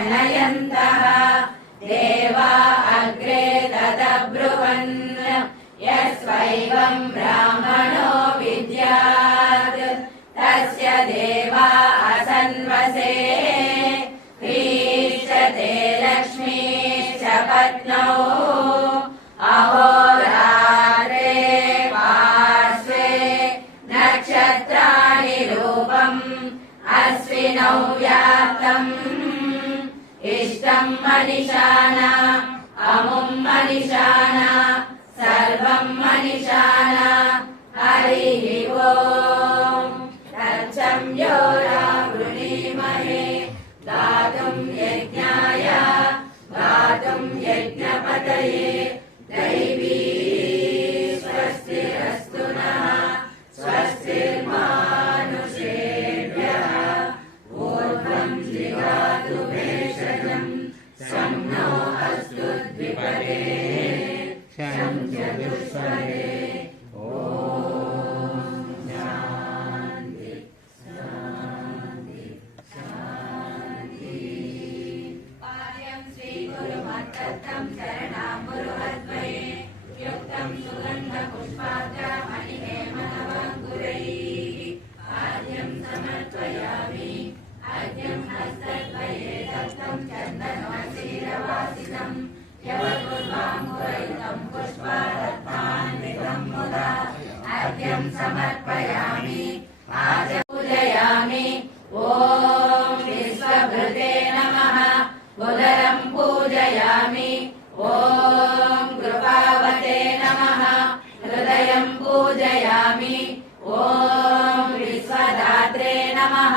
जनयन्तः देवा अग्रे तदब्रुवन् यस्वैवं ब्राह्मणो विद्यात् तस्य देवा असन्वसे ह्रीश्चते लक्ष्मीश्च पत्नौ अहोरात्रे पार्श्वे नक्षत्राणि रूपम् अश्विनौ व्याप्तम् इष्टं मनीषाणा अमुं मनीषाणा सर्वं मनीषाणा हरिः ओम् तच्चं यो वृणीमहे गातुं यज्ञाय गातुं यज्ञपतये दैवी स्वस्तिरस्तु नः स्वस्तिर्मानुषेभ्यः ऊर्ध्वं जिगातु भेषजं शं नो अस्तु द्विपदे शं चतुष्पदे ॐ शान्ति शान्ति शान्ति पाद्यं श्रीगुरुमत्तत्तं शरणाम्बुरुहद्वये युक्तं सुगन्धपुष्पाद्यमणिहेमनवाङ्कुरैः पाद्यं समर्पयामि आद्यं हस्तद्वये दत्तं चन्दनमशीरवासितं यवकुर्वाङ्कुरयुतं पुष्पारत्नान्वितं मुदा आद्यं समर्पयामि पूजयामि ॐ विश्वभृते नमः उदरं पूजयामि ॐ कृपावते नमः हृदयं पूजयामि ॐ विश्वदात्रे नमः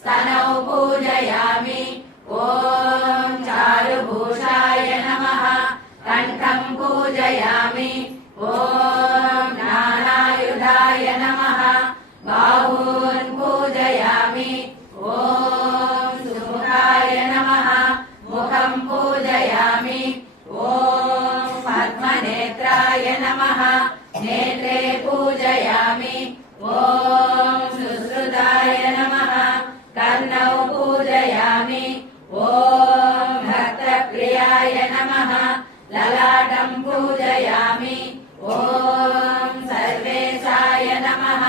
स्तनौ पूजयामि ॐ चारुभूषाय नमः कण्ठं पूजयामि ॐ ज्ञानायुधाय नमः बाहून् पूजयामि ॐ सुमुखाय नमः मुखं पूजयामि ॐ पद्मनेत्राय नमः नेत्रे पूजयामि ॐ सुश्रुताय नमः कर्णौ पूजयामि ॐ भक्तप्रियाय नमः ललाटं पूजयामि ॐ सर्वेशाय नमः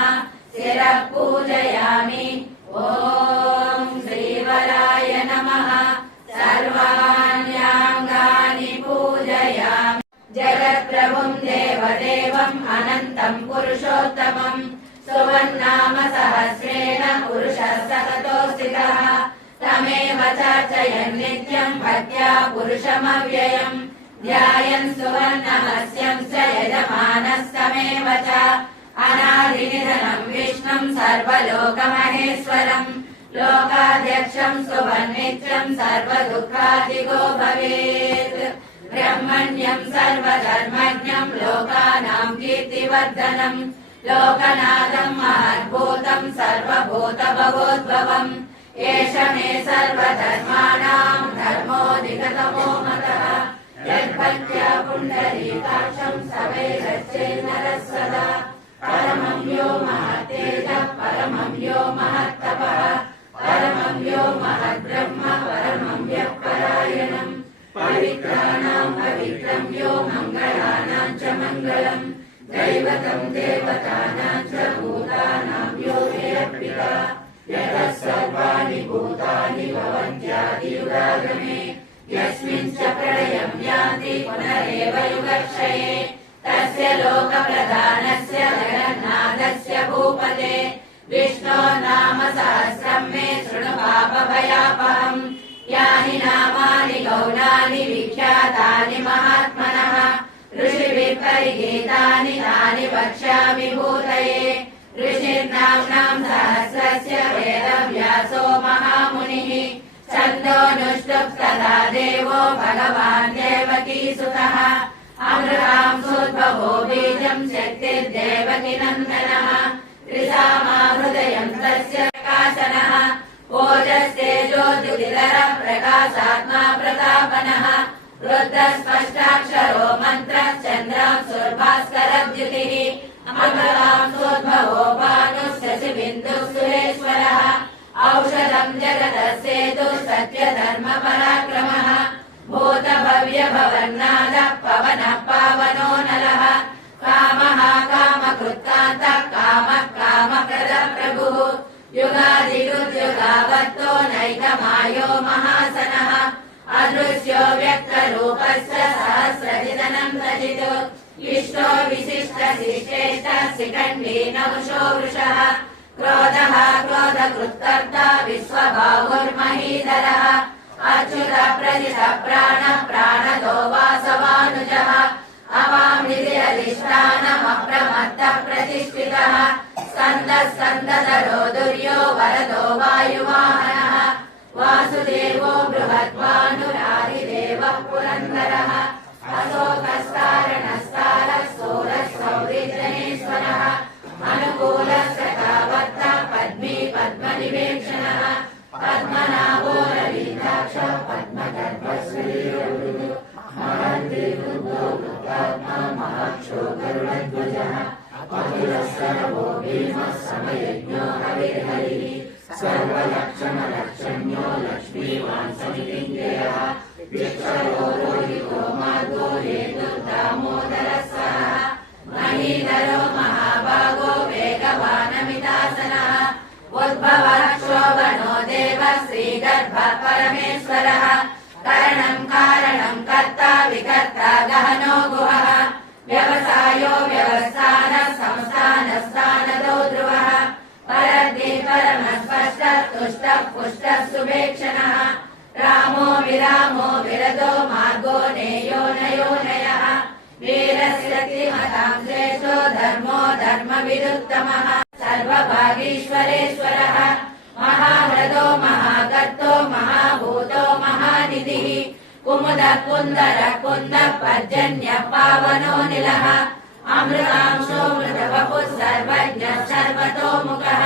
शिरः पूजयामि ॐ श्रीवराय नमः सर्वाण्यङ्गानि पूजयामि जगत्प्रभुं देवदेवम् अनन्तं पुरुषोत्तमम् सुवन्नाम सहस्रेण पुरुषः सततो स्थितः तमेव चार्चयन् नित्यं भक्त्या पुरुषमव्ययम् ध्यायन् सुवर्णमस्यं च यजमानस्तमेव च अनादिनिधनं विष्णुं सर्वलोकमहेश्वरम् लोकाध्यक्षं सुवर्नित्यं सर्वदुःखादिगो भवेत् ब्रह्मण्यं सर्वधर्मज्ञं लोकानां कीर्तिवर्धनम् लोकनाथं महद्भूतं सर्वभूतभवोद्भवम् एष मे सर्वधर्माणां धर्मोऽधिगतमो मतः यद्भक्त्या पुण्डरीकाक्षं सवैरच्चेन्नरः सदा परमं यो महत्तेजः परमं यो महत्तपः परमं यो महद्ब्रह्म परमं यः परायणम् पवित्राणां पवित्रं यो मङ्गलानां च मङ्गलम् दैवतं देवतानां च भूतानां यो निरर्पिता यतः सर्वाणि भूतानि भवन्त्यादियुगागमे यस्मिन् च प्रलयं यान्ति पुनरेव युगक्षये तस्य लोकप्रधानस्य जगन्नाथस्य भूपते विष्णोर्नाम सहस्रं मे शृणु पापभयापहम् यानि नामानि गौणानि विख्यातानि महात्मनः ऋषिभिः परिगीतानि तानि वक्ष्यामि भूतये ऋषिर्नाम्नां सहस्रस्य वेदव्यासो महामुनिः छन्दोऽनुष्टुप् तथा देवो भगवान् देवकीसुतः अमृतांसोद्भवो बीजं शक्तिर्देवकी नन्दनः त्रिसामा हृदयं तस्य प्रकाशनः ओजस्तेजोद्युतिधरः प्रकाशात्मा प्रतापनः रुद्रस्पष्टाक्षरो मन्त्रः चन्द्रांशुर्भास्करद्युतिः अमृतांसोद्भवो भानुः शशिबिन्दुः सुरेश्वरः औषधं जगतः सेतुः सत्य धर्म पराक्रमः भूत भव्य भवन्नादः पवनः पावनो नलः कामः कामकृत्कान्तः कामः कामप्रदः प्रभुः युगादिरुद्युगावत्तो नैकमायो महासनः अदृश्यो व्यक्तरूपस्य सहस्रजितनं सजितो इष्टो विशिष्टशिष्टेष्टः शिखण्डी नवशो वृषः क्रोधः क्रोधकृत्कर्ता विश्वबाहुर्महीधरः अच्युतः प्रजितः प्राणः प्राणदो वासवानुजः अवामृतिरधिष्ठानमप्रमत्तः प्रतिष्ठितः स्कन्दः स्कन्दधरो दुर्यो वरदो वायुवाहनः वासुदेवो बृहद्भानुरादिदेवः पुरन्दरः अशोकस्तारणस्तारः सोरः सौरिजनेश्वरः अनुकूलश्रतावत्तः पद्मी पद्मनिवेक्षणः पद्मनाभो रवीन्द्राक्षः पद्मगर्भः श्रीरविन्दु महन्ति बुद्धो वृत्तात्मा महाक्षो गरुडध्वजः अखिलस्सर्वो भीमः समयज्ञो हविर्हरिः सर्वलक्षणलक्षण्यो लक्ष्मीवान् समितिञ्जयः विक्षरो रोहितो मार्गो हेतुर्दामोदरः सरः महीधरो महाभागो वेगवानमितासनः उद्भवः क्षोभनो देवः श्रीगर्भः परमेश्वरः करणं कारणं कर्ता विकर्ता गहनो गुहः व्यवसायो व्यवस्थानः संस्थानस्थानदो ध्रुवः परद्धि परमस्पष्टः तुष्टः पुष्टः सुभेक्षणः रामो विरामो विरदो मार्गो नेयो नयोनयः वीरस्य तिमतां श्रेष्ठो धर्मो धर्मविदुत्तमः सर्वभागीश्वरेश्वरः महाह्रदो महाकर्तो महाभूतो महानिधिः कुमुदः कुन्दरः कुन्दः पर्जन्यः पावनो निलः अमृतांशो मृतवपुः सर्वज्ञः सर्वतोमुखः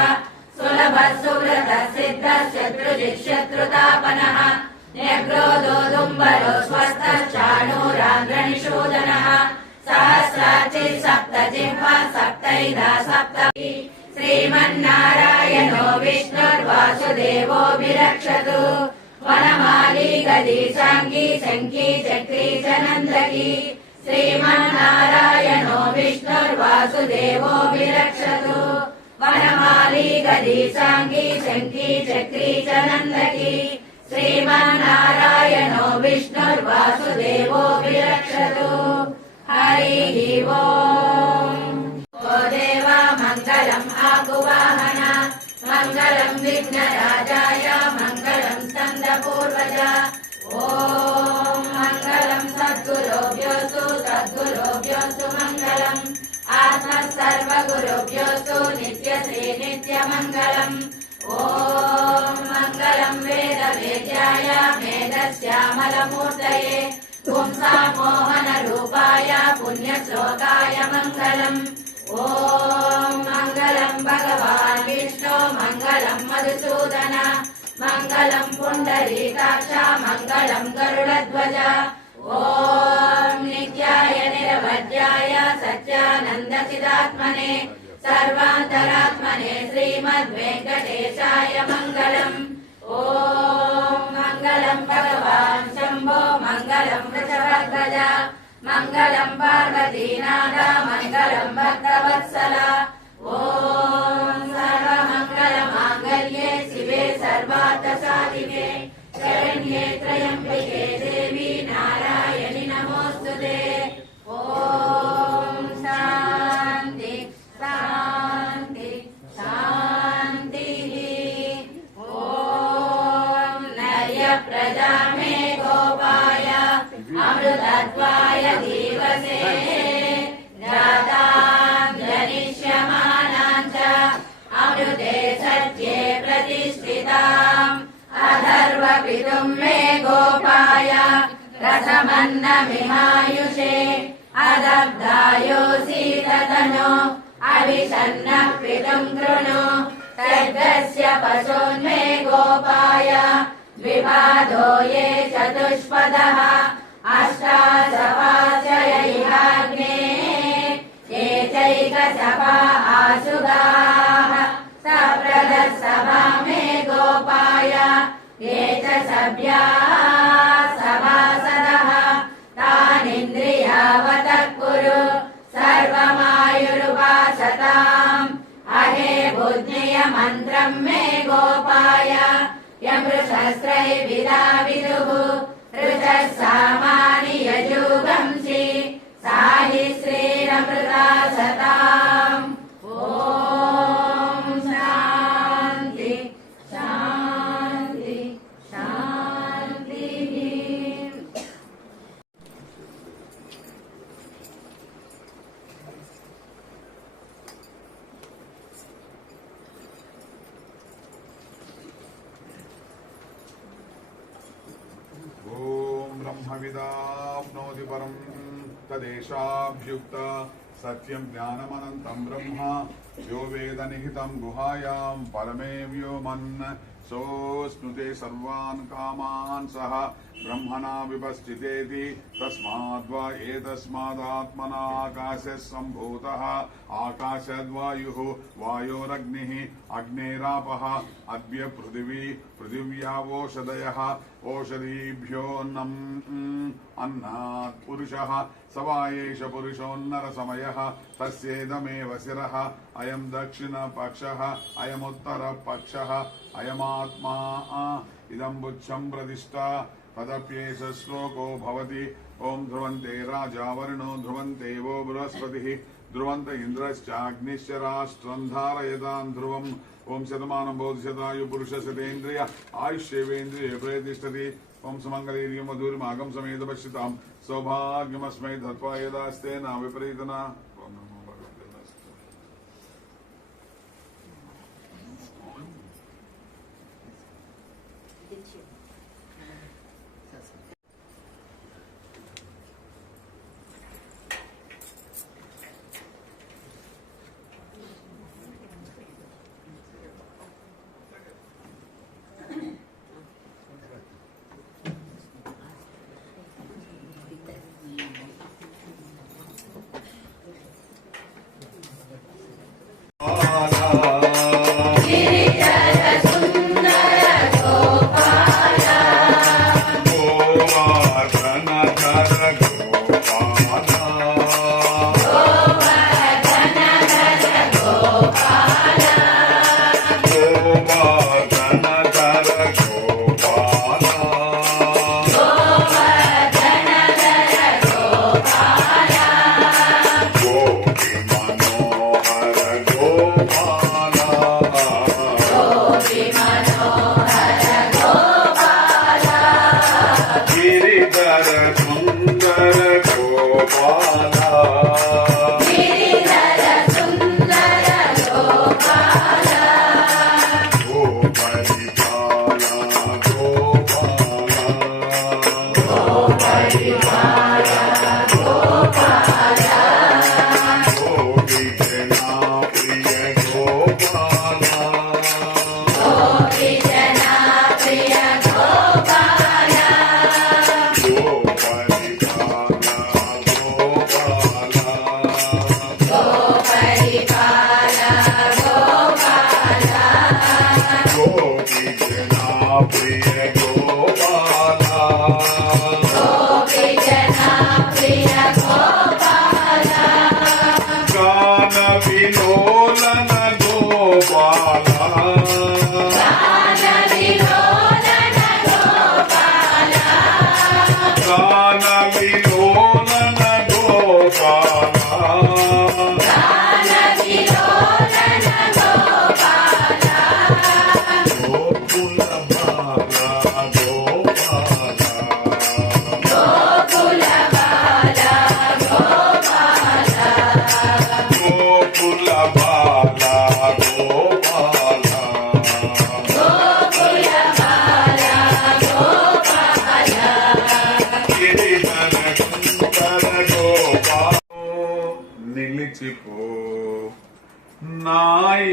सुलभः सुव्रतः सिद्धः शत्रुजित् शत्रुतापनः न्यग्रोधो दुम्बरो स्वस्थः चाणूरान्ध्रनिषूदनः सहस्राचिः सप्तजिह्वा सप्तैधा सप्तमी श्रीमन्नारायणो विष्णुर्वासुदेवो विरक्षतु वनमाली गदी शाङ्गी शङ्की चक्री च नन्दकी श्रीमन्नारायणो विष्णुर्वासुदेवो विरक्षतु वनमाली गदी शाङ्गी शङ्की चक्री च नन्दकी श्रीमन्नारायणो विष्णुर्वासुदेवो विरक्षतु हरिः ओम् ओ देवा मङ्गलम् आकुवाहन मङ्गलम् विघ्नराजाय मङ्गलम् स्कन्दपूर्वज ॐ मङ्गलम् सद्गुरोभ्योऽस्तु मङ्गलम् आत्मः सर्वगुरुभ्योऽस्तु नित्यश्री नित्यमङ्गलम् ॐ मङ्गलम् वेदवेद्याय मेधश्यामलमूर्तये पुंसामोहनरूपाय पुण्यश्लोकाय मङ्गलम् ॐ मङ्गलम् भगवान् विष्णु मङ्गलम् मधुसूदन मङ्गलम् पुण्डरीकाक्ष मङ्गलम् गरुडध्वज ॐ नित्याय निरवध्याय सच्चानन्दचिदात्मने सर्वान्तरात्मने श्रीमद्वेङ्कटेशाय मङ्गलम् ॐ मङ्गलम् भगवान् शम्भो मङ्गलम् वृषभध्वज मङ्गलम् पार्वतीनाथ मङ्गलम् भक्तवत्सल ॐ सर्वमङ्गलमाङ्गल्ये शिवे सर्वार्थसाधिके शरण्ये त्र्यम्बके देवी नारायणि नमोऽस्तुते ॐ शान्ति शान्ति शान्तिः ॐ नर्य प्रजा मे गोपाय अमृतत्वाय दीवसे जातां जनिष्यमानां च अमृते सत्ये प्रतिष्ठिताम् अथर्वपितुं मे गोपाय रसमन्नमिहायुषे अदब्धायोऽसीततनो अभिषन्नः पितुं कृणु सर्गस्य पशून्मे गोपाय द्विपादो ये चतुष्पदः अष्टासपाचयैहाग्ने ये चैकसपा आसुगाः सप्रदः सभा मे गोपाय ये च सभ्या सभासदः तानिन्द्रियावतः कुरु सर्वमायुरुपासताम् अहे बुद्धिय मन्त्रं मे गोपाय यमृषस्त्रैर्विदा विदुः ऋचः सामानि यजुगंसि साहि श्रीरमृता सताम् ॐ शान्ति शान्ति शान्तिः। ब्रह्मविदाप्नोति परं तदेशाभ्युक्त सत्यं ज्ञानमनन्तं ब्रह्म यो वेद निहितं गुहायां परमे व्योमन् सोऽश्नुते सर्वान् कामान् सह ब्रह्मणा विपश्चितेति तस्माद्वा एतस्मादात्मना आकाशः सम्भूतः आकाशद्वायुः वायोरग्निः अग्नेरापः अद्य पृथिवी पृथिव्यावोषधयः ओषधीभ्योऽन्नम् अन्नात् पुरुषः स वा एष पुरुषोन्नरसमयः तस्येदमेव शिरः अयं दक्षिणपक्षः अयमुत्तरपक्षः अयमात्मा इदं बुच्छं प्रतिष्ठा तदप्येष श्लोको भवति ओं ध्रुवन्ते राजा वरुणो ध्रुवन्ते वो बृहस्पतिः ध्रुवन्त इन्द्रश्चाग्निश्च राष्ट्रं धारयतां ध्रुवम् ओं शतमानं बोधशतायु पुरुषशतेन्द्रिय आयुष्येवेन्द्रिये प्रतिष्ठति ओं सुमङ्गलीर्यं मधुर्मागं समेत पश्यतां सौभाग्यमस्मै धत्वा यदास्ते न विपरीतना।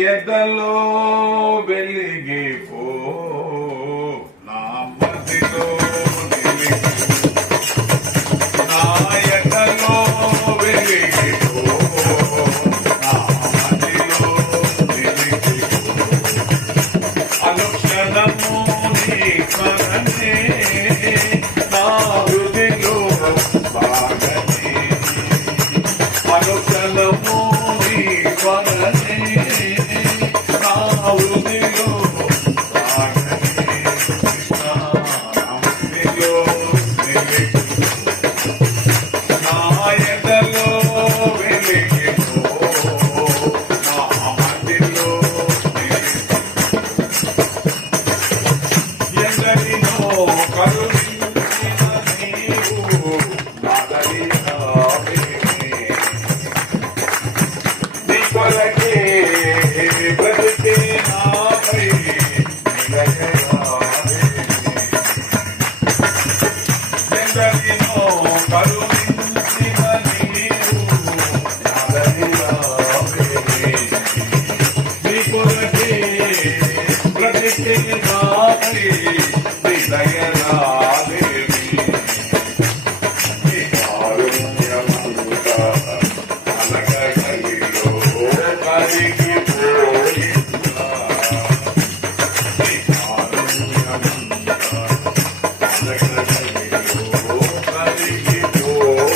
ఎదలో వెలిగిపో నా మదిలో నా ఎదలో వెలిగిపో నా మదిలో వెలిగిపో అనుక్షణము నీ స్మరణే సాగని నా హృదయంలో సాగని కృష్ణ నా మదిలో నిలిచి నా ఎదలో వెలిగిపో నా మదిలో నిలిచి ఎందరినో కరుణించిన నీవు నాదరినావే నీ కొరకే బ్రతికే నాపై నిలయరావే ఎందరినో కరుణించిన నీవు నాదరినావే నీ కొరకే బ్రతికే నాపై నిలయరావేమి నీ కారుణ్యమంతా అలగగలిలో కరిగిపోయిందా నీ కారుణ్యమంతా అలగగలిలో కరిగిపోయిందా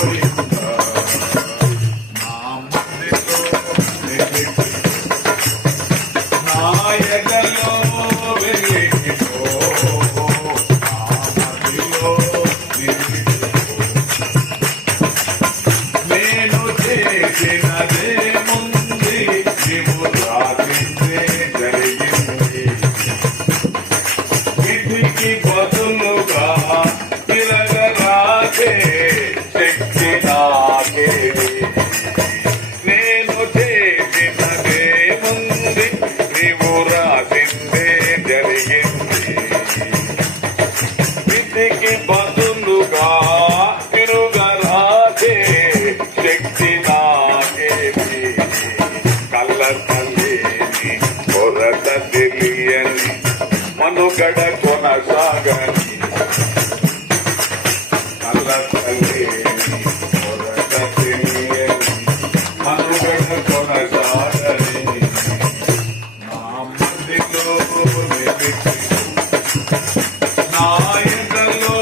నా మదిలో నిలిచి నా ఎదలో వెలిగిపో నా మదిలో నిలిచిపో నేను చేసినదేముంది నీవు రాసిందే జరిగింది విధికి బదులుగా తిరగరాకే శక్తి నాకేది నేను చేసినదేముంది నీవు రాసిందే జరిగింది విధికి బదులుగా తిరుగరాకే శక్తి నాకేది కళ్ళ తల్లిని కొరత తెలియని మనుగడ కొనసాగని కళ్ళ తల్లిని కొరత తెలియని మనుగడ కొనసాగని నా మదిలో నిలిచి నా ఎదలో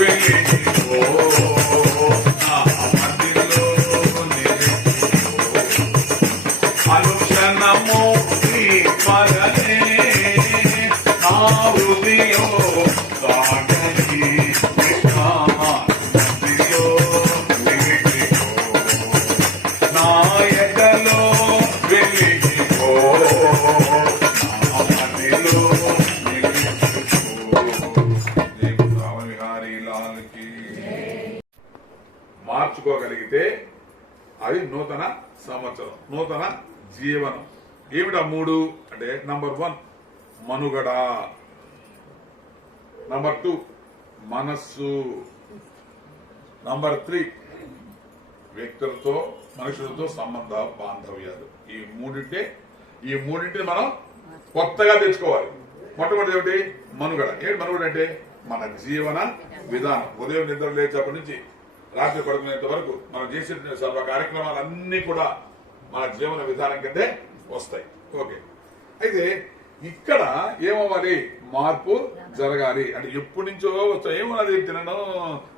వెలిగిపో నా మదిలో నిలిచిపో అనుక్షణము నీ స్మరణే నా హృదయం సాగని కృష్ణ మదిలో నిలిచిపో నా ఎదలో వెలిగిపో నా మదిలో నిలిచిపో నీకు రామవిహారీ లాల్కి మార్చుకోగలిగితే అది నూతన సంవత్సరం, నూతన జీవనం. ఏమిటా మూడు అంటే నంబర్ 1 మనుగడ, నంబర్ 2 మనస్సు, నంబర్ 3 వ్యక్తులతో మనుషులతో సంబంధ బాంధవ్యాలు. ఈ మూడింటిని మనం కొత్తగా తెచ్చుకోవాలి. మొట్టమొదటి ఏమిటి? మనుగడ. ఏమిటి మనుగడ అంటే మన జీవన విధానం. ఉదయం నిద్ర లేచేపటి నుంచి రాత్రి పడుకునేంత వరకు మనం చేసే సర్వ కార్యక్రమాలన్నీ కూడా మన జీవన విధానం కిందే వస్తాయి. ఓకే, అయితే ఇక్కడ ఏమవ్వాలి? మార్పు జరగాలి. అంటే ఎప్పటి నుంచో వస్తాయి. ఏమన్నది? తినడం,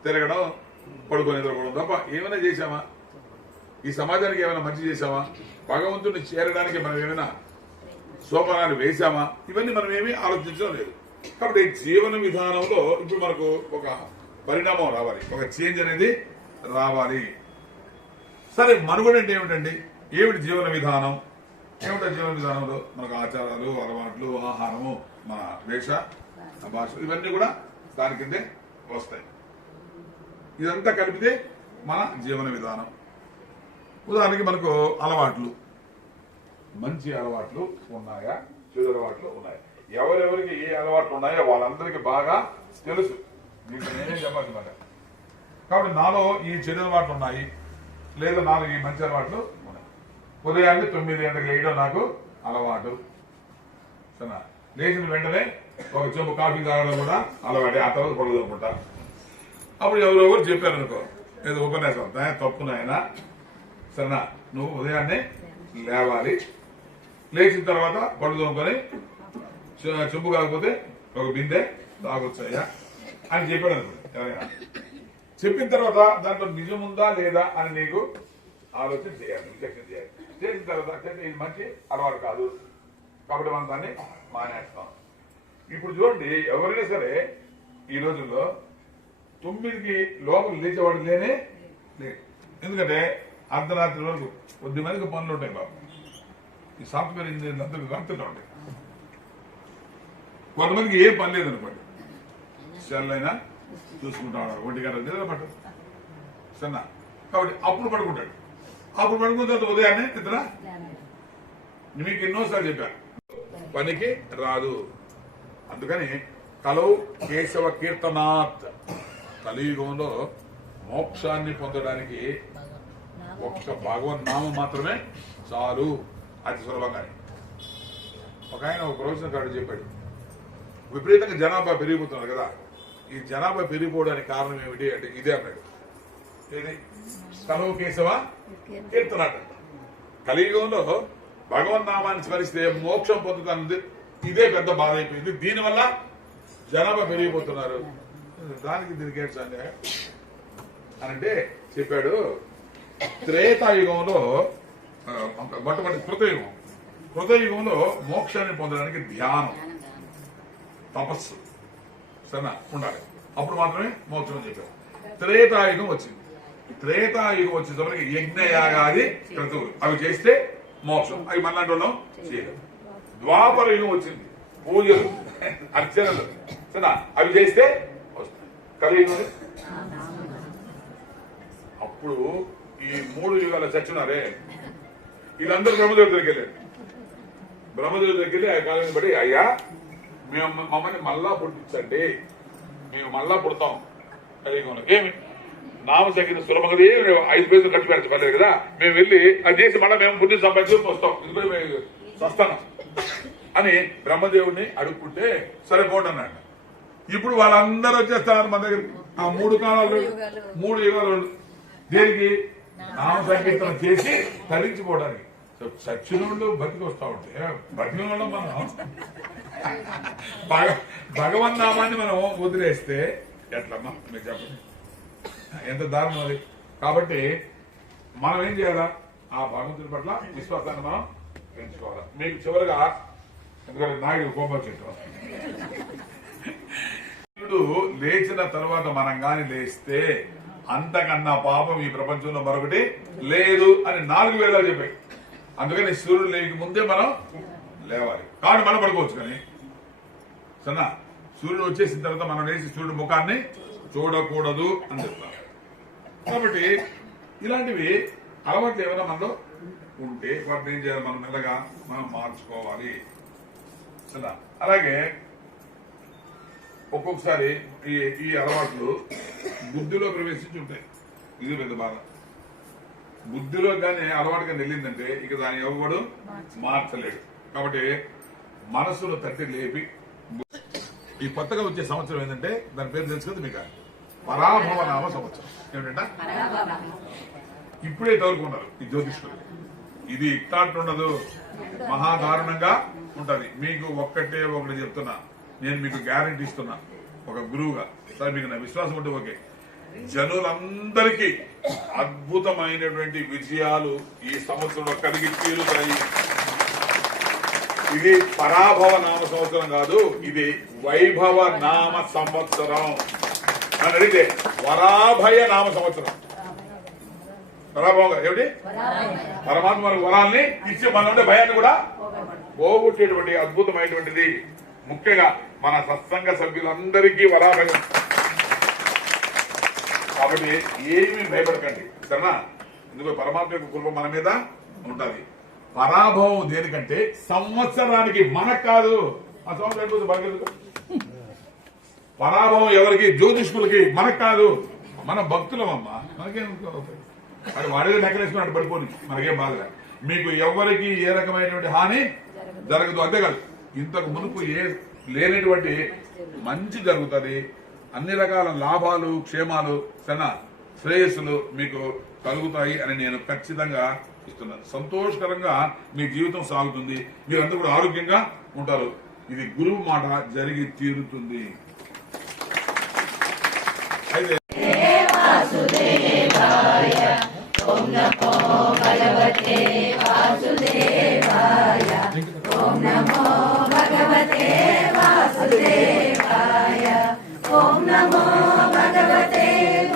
తిరగడం, పడుకొని నిద్రపోవడం తప్ప ఏమైనా చేశామా? ఈ సమాజానికి ఏమైనా మంచి చేశామా? భగవంతుడిని చేరడానికి మనం ఏమైనా సోపానాన్ని వేశామా? ఇవన్నీ మనం ఏమీ ఆలోచించడం లేదు. కాబట్టి జీవన విధానంలో ఇప్పుడు మనకు ఒక పరిణామం రావాలి, ఒక చేంజ్ అనేది రావాలి. సరే, మనుగడ అంటే ఏమిటండి? ఏమిటి జీవన విధానం? ఏమిటో జీవన విధానంలో మనకు ఆచారాలు, అలవాట్లు, ఆహారము, మన వేష భాష ఇవన్నీ కూడా దాని కిందే వస్తాయి. ఇదంతా కలిపితే మన జీవన విధానం. ఉదాహరణకి మనకు అలవాట్లు, మంచి అలవాట్లు ఉన్నాయా, చెడు అలవాట్లు ఉన్నాయా? ఎవరెవరికి ఏ అలవాట్లు ఉన్నాయో వాళ్ళందరికీ బాగా తెలుసు. మీకు నేనే చెప్పాలి మాట. కాబట్టి నాలో ఈ చెడు అలవాట్లు ఉన్నాయి, లేదా నాలో ఈ మంచి అలవాట్లు ఉన్నాయి. ఉదయాన్నే 9 గంటలకు లేయడం నాకు అలవాటు. సరే, లేచిన వెంటనే ఒక చెంబు కాఫీ తాగడం కూడా అలవాటే. ఆ తర్వాత పళ్ళు తోముకుంటా. అప్పుడు ఎవరో చెప్పారు అనుకో, ఏదో ఉపన్యాసం తప్పు నాయనా, సరేనా, నువ్వు ఉదయాన్నే లేవాలి, లేచిన తర్వాత పళ్ళు తోముకొని చెంబు కాకపోతే ఒక బిందె తాగొచ్చాయా అని చెప్పాడు అనుకోండి. ఎవరైనా చెప్పిన తర్వాత దాంట్లో నిజముందా లేదా అని నీకు ఆలోచన చేయాలి, రిఫ్లెక్షన్ చేయాలి. చేసిన తర్వాత అంటే ఇది మంచి అలవాటు కాదు కాబట్టి మనం దాన్ని మానేస్తాం. ఇప్పుడు చూడండి, ఎవరైనా సరే ఈ రోజుల్లో 9కి లోపల లేచేవాడు లేనే లేదు. ఎందుకంటే అర్ధరాత్రి వరకు కొద్ది మందికి పనులు ఉంటాయి బాబు. ఈ సాఫ్ట్వేర్ ఇంజనీర్లు అందరికీ గంతులు ఉంటాయి. కొంతమందికి ఏం పని లేదనుకోండి, సెల్ అయినా చూసుకుంటా ఉన్నాడు, 1 గంట నిద్ర పట్టదు సన్నా. కాబట్టి అప్పుడు పడుకుంటాడు. అప్పుడు పడుకున్న తర్వాత ఉదయాన్నే నిద్ర. మీకు ఎన్నోసార్లు చెప్పాను, పనికి రాదు. అందుకని కలౌ కేశవ కీర్తనాత్, కలియుగంలో మోక్షాన్ని పొందడానికి ఒక్క భగవన్ నామం మాత్రమే చాలు, అతి సులభంగానే. ఒక ఆయన ఒక ప్రవచన కాడు చెప్పాడు, విపరీతంగా జనాభా పెరిగిపోతున్నారు కదా, ఈ జనాభా పెరిగిపోవడానికి కారణం ఏమిటి అంటే ఇదే అన్నాడు. ఏది? కలౌ కేశవ కీర్తనాత్. కలియుగంలో భగవన్ నామాన్ని స్మరిస్తే మోక్షం పొందుతాను, ఇదే పెద్ద బాధ అయిపోయింది. దీనివల్ల జనాభా పెరిగిపోతున్నారు. దానికి దీనికి ఏంటి సందేహం అని అంటే చెప్పాడు. త్రేతాయుగంలో మొట్టమొదటి కృతయుగంలో మోక్షాన్ని పొందడానికి ధ్యానం, తపస్సు సరేనా ఉండాలి. అప్పుడు మాత్రమే మోక్షం అని చెప్పారు. త్రేతాయుగం వచ్చింది. త్రేతాయుగం వచ్చేసరికి యజ్ఞయాగాది క్రతువులు అవి చేస్తే మోక్షం, అవి మనలాంటి వాళ్ళం చేయలేదు. ద్వాపర యుగం వచ్చింది, పూజలు అర్చనలు సరేనా, అవి చేస్తే వస్తాయి. కలియుగం అప్పుడు ఈ 3 యుగాల చచ్చున్నారే వీళ్ళందరూ బ్రహ్మదేవుడి దగ్గరికి వెళ్ళారు. బ్రహ్మదేవుడి దగ్గరికి వెళ్ళి ఆ కాలం బట్టి, అయ్యా మేము మమ్మల్ని మళ్ళా పుట్టించండి, మేము మళ్ళా పుడతాం కలియుగంలో. ఏమి నామ సంగీత సులభంగా 5 పైసలు ఖర్చు పెట్టలేదు కదా, మేము వెళ్ళి అది చేసి మళ్ళీ మేము పుట్టి సంపాదించుకొని వస్తాం, ఇది కూడా మేము వస్తాను అని బ్రహ్మదేవుడిని అడుక్కుంటే సరే పోండి అన్నాడు. ఇప్పుడు వాళ్ళందరూ వచ్చేస్తారు మన దగ్గరికి. ఆ 3 కాలాలు 3 యుగాలు దేనికి? నామ సంకీర్తన చేసి తరించిపోవడానికి. సచ్చినోళ్ళు బతికి వస్తా ఉంటే బతికిన వాళ్ళు మనం భగవన్ నామాన్ని మనం వదిలేస్తే ఎట్లమ్మా మీరు చెప్పండి, ఎంత దారుణం అది. కాబట్టి మనం ఏం చేయాలా? ఆ భగవంతుడి పట్ల విశ్వాసాన్ని మనం పెంచుకోవాలా. మీకు చివరిగా ఎందుకంటే నాయుడు కోపం చెట్టు లేచిన తర్వాత మనం గాని లేస్తే అంతకన్నా పాపం ఈ ప్రపంచంలో మరొకటి లేదు అని 4 వేళలు చెప్పాయి. అందుకని సూర్యుడు లేక ముందే మనం లేవాలి. కాడు మనం పడుకోవచ్చు, కానీ సన్నా సూర్యుడు వచ్చేసిన తర్వాత మనం లేచి సూర్యుడు ముఖాన్ని చూడకూడదు అని చెప్తాం. కాబట్టి ఇలాంటివి అలవాట్లు ఏమైనా మనలో ఉంటే వాటిని ఏం చేయాలి? మనం మెల్లగా మనం మార్చుకోవాలి. సరే, అలాగే ఒక్కొక్కసారి ఈ అలవాట్లు బుద్ధిలో ప్రవేశించి ఉంటాయి. ఇది పెద్ద బాధ. బుద్ధిలో కానీ అలవాటుగా వెళ్ళిందంటే ఇక దాన్ని ఎవరు మార్చలేడు. కాబట్టి మనసును తట్టి లేపి ఈ కొత్తగా వచ్చే సంవత్సరం ఏంటంటే దాని పేరు తెలుసు కదా మీకు, పరాభవనామ సంవత్సరం. ఏమిటంటే ఇప్పుడే తోలుకున్నారు ఈ జ్యోతిష్కులు. ఇది ఇట్లాంటి ఉండదు, మహాదారుణంగా ఉంటది. మీకు ఒకటి చెప్తున్నా, నేను మీకు గ్యారంటీ ఇస్తున్నా ఒక గురువుగా. సరే మీకు నా విశ్వాసం ఉంటే ఓకే. జనులందరికీ అద్భుతమైనటువంటి విజయాలు ఈ సంవత్సరంలో కలిగి తీరుతాయి. ఇది పరాభవ నామ సంవత్సరం కాదు, ఇది వైభవ నామ సంవత్సరం. అని అడిగితే వరాభయ నామ సంవత్సరం. పరాభవంగా ఏమిటి? పరమాత్మ మనకు వరాల్ని ఇచ్చి మన ఉండే భయాన్ని కూడా పోగొట్టేటువంటి అద్భుతమైనటువంటిది. ముఖ్యంగా మన సత్సంగ సభ్యులందరికీ వరాభయం. కాబట్టి ఏమీ భయపడకండి, సరేనా? ఎందుకంటే పరమాత్మ యొక్క కృప మన మీద ఉంటది. పరాభవం దేనికంటే సంవత్సరానికి, మనకు కాదు. ఆ సంవత్సరం బాగా పరాభవం ఎవరికి? జ్యోతిష్కులకి, మనకు కాదు. మన భక్తులమమ్మా, మనకేం అది వాడే నెక్కలేసుకుని అటు పడిపోని, మనకేం బాధ. మీకు ఎవరికి ఏ రకమైనటువంటి హాని జరగదు. అంతేకాదు, ఇంతకు మునుపు ఏ లేనటువంటి మంచి జరుగుతుంది. అన్ని రకాల లాభాలు, క్షేమాలు, శ్రేయస్సులు మీకు కలుగుతాయి అని నేను ఖచ్చితంగా ఇస్తున్నాను. సంతోషకరంగా మీ జీవితం సాగుతుంది. మీరందరూ కూడా ఆరోగ్యంగా ఉంటారు. ఇది గురువు మాట జరిగి తీరుతుంది. అయితే ఓం నమో భగవతే వాసుదేవాయ ఓం నమో భగవతే వాసుదేవాయ ఓం నమో భగవతే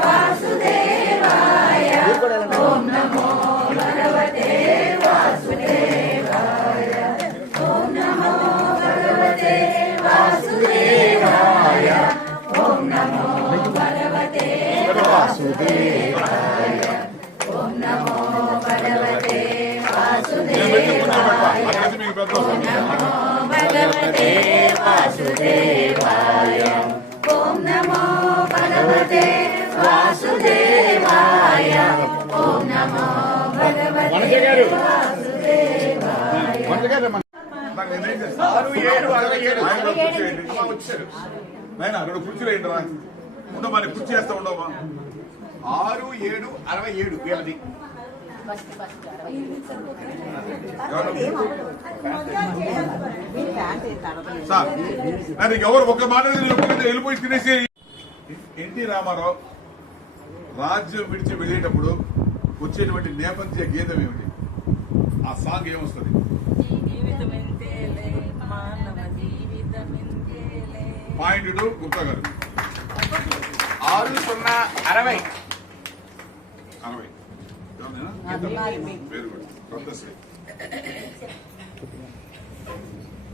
వాసుదేవాయ ఓం నమో భగవతే వాసుదేవాయ ఓం నమో భగవతే వాసుదేవాయ ఓం నమో భగవతే వాసుదేవాయ ఓం నమో భగవతే వాసుదేవాయ ఓం నమో భగవతే వాసుదేవాయ ఓం నమో భగవతే వాసుదేవాయ ఓం నమో భగవతే రెండు కుర్చీలు ఏంటరా ఉండవు మరి కుర్చీ వేస్తా ఉండవా 6, 7, 67 వీళ్ళది. సార్ అది ఎవరు ఒక్క మాట వెళ్ళిపోయి తినేసి. ఎన్టీ రామారావు రాజ్యం విడిచి వెళ్ళేటప్పుడు వచ్చేటువంటి నేపథ్య గీతం ఏమిటి? ఆ సాంగ్ ఏమొస్తుంది? పాయింట్ 2 గుప్తా గారు 6, 0, 60. 60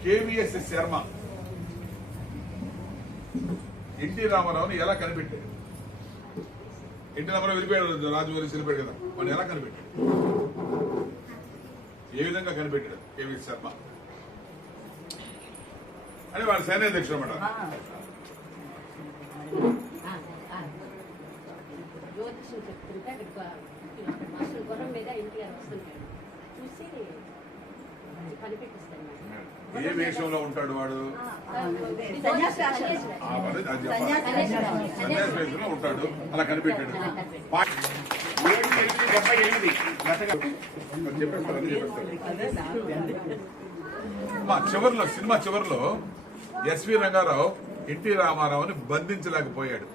కేవీఎస్ శర్మ ఎన్టీ రామారావుని ఎలా కనిపెట్టాడు? ఎన్టీ రామారావు వెళ్ళిపోయాడు, రాజుగారి వెళ్ళిపోయాడు కదా, వాడిని ఎలా కనిపెట్టాడు? ఏ విధంగా కనిపెట్టాడు కేవీఎస్ శర్మ? అని వాడు సైన్యాధ్యక్షుడు అన్నమాట. జ్యోతిషం చెప్తుంటే అసలు గుర్రం మీద ఇంటికి వస్తుంటాడు చూసి కనిపెట్టిస్తాడు. ఏ వేషంలో ఉంటాడు వాడు? సన్యాసి వేషంలో ఉంటాడు, అలా కనిపెట్టాడు. 7, 8, 78 సినిమా చివరిలో ఎస్వి రంగారావు ఎన్టీ రామారావుని బంధించలేకపోయాడు.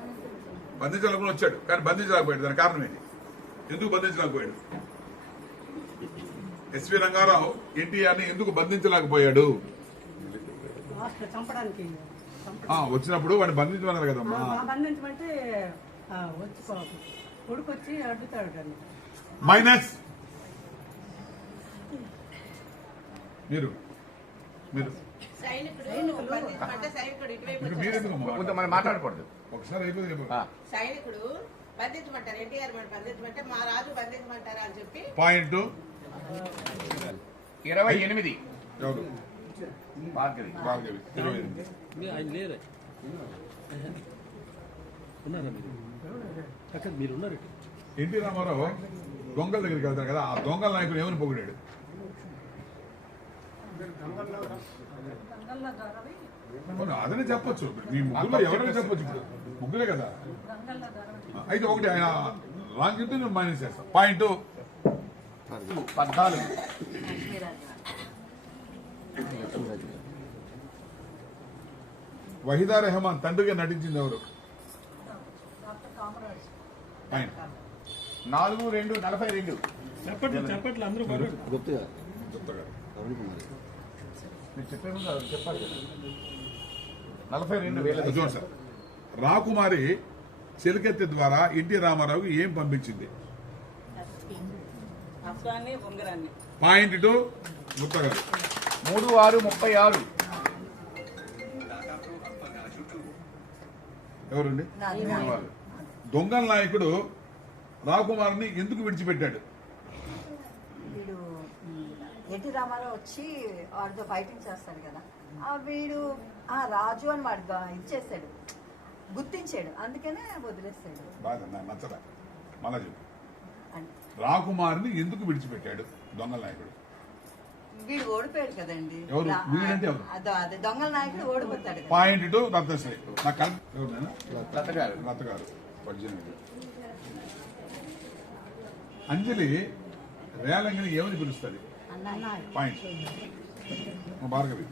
బంధించలేకుండా వచ్చాడు కానీ బంధించలేకపోయాడు. దాని కారణం ఏంటి? ఎందుకు బంధించలేకపోయాడు? ఎస్వి రంగారావు ఎన్టీఆర్ని ఎందుకు బంధించలేకపోయాడు? చంపడానికి వచ్చినప్పుడు వాడిని బంధించమన్నారు కదమ్మా. బంధించమంటే కొడుకు వచ్చి అడ్డుతాడు. మైనస్ మీరు మీరు మనం మాట్లాడకూడదు. ఒకసారి అయిపోయింది. సైనికుడు బంధించమంటారు, ఎన్టీఆర్ బంధించమంటే మా రాజు బంధించమంటారా అని చెప్పి. పాయింట్ 28. ఎవరు? భార్గవి. భార్గవి 28. ఎన్టీ రామారావు దొంగల దగ్గరికి వెళ్తాడు కదా, ఆ దొంగల నాయకుడు ఏమని పొగిడాడు? అదనే చెప్పొచ్చు. మీ ముగ్గురులో ఎవరైనా చెప్పొచ్చు. ఇప్పుడు ముగ్గురే కదా. అయితే ఒకటి ఆయన రాంగ్ చెప్తే నేను మైనస్ చేస్తాను. పాయింట్ 14. వహీదా రెహమాన్ తండ్రిగా నటించింది ఎవరు? 4, 2, 42. చెప్పట్లు అందరూ గుప్తా గారు. మీరు చెప్పే ముందు చెప్పాలి. 42 వేల. చూడండి సార్, రాకుమారి చిలకెత్తి ద్వారా ఎన్టీ రామారావుకి ఏం పంపించింది? పాయింట్ 2 గుప్తా గారు. 3, 6, 36. ఎవరండి? దొంగల నాయకుడు రాకుమారిని ఎందుకు విడిచిపెట్టాడు? వీడు ఎన్టీ రామారావు వచ్చి వాడితో ఫైటింగ్ చేస్తాడు కదా, వీడు రాజు అని వాడు ఇచ్చేసాడు, గుర్తించాడు, అందుకనే వదిలేస్తాడు. బాగా నచ్చదా? మళ్ళా చెప్పు. రాకుమారిని ఎందుకు విడిచిపెట్టాడు దొంగల నాయకుడు? వీడు ఓడిపోయాడు కదండి. ఎవరు? వీడంటే ఎవరు? అదే దొంగల నాయకుడు ఓడిపోతాడు. పాయింట్ 2 రత్నశ్రీ. నాకు లత గారు. 18. అంజలి రేలంగిని ఏమని పిలుస్తుంది? పాయింట్. భార్గవి.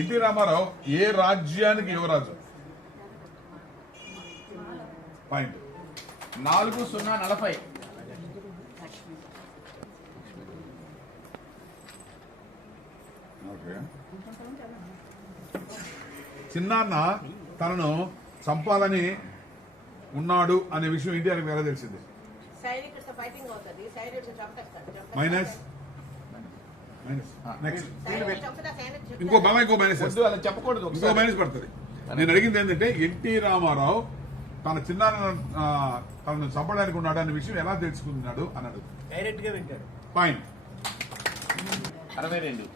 ఎన్టీ రామారావు ఏ రాజ్యానికి యువరాజు? పాయింట్. 4, 0, 40. చిన్నాన్న తనను చంపాలని ఉన్నాడు అనే విషయం ఇండియాకి ఎలా తెలిసింది? సైనికుడితో ఫైటింగ్ అవుతుంది, సైనికుడు చంపేస్తాడు. మైనస్ నెక్స్ట్ సైనికుడు చంపుతా, సైనికుడు ఇంకో మైనస్ వద్దు అలా చెప్పకూడదు ఇంకో ఒకసారి. మైనస్ పడుతుంది. నేను అడిగింది ఏంటంటే ఎన్టీ రామారావు తన చిన్నాన్న తనను చంపడానికి ఉన్నాడు అనే విషయం ఎలా తెలుసుకున్నాడు అన్నాడు. డైరెక్ట్ గా పెట్టాడు. పాయింట్. 62.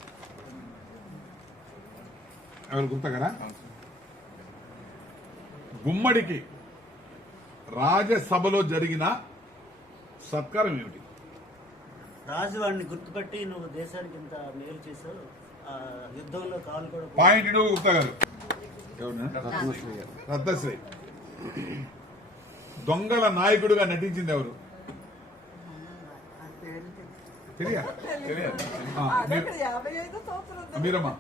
ఎవరు గుర్తా కదా? గుమ్మడికి రాజ్యసభలో జరిగిన సత్కారం ఏమిటి? రాజు వాడిని గుర్తుపట్టి నువ్వు దేశానికి ఇంత మేలు చేసావు, ఆ యుద్ధంలో కాలు కూడా పాయింట్ గుప్తా గారు. రత్నశ్రీ. దొంగల నాయకుడిగా నటించింది ఎవరు? తెలియదు. అదొకటి 55 సంవత్సరాలు మీరమ్మా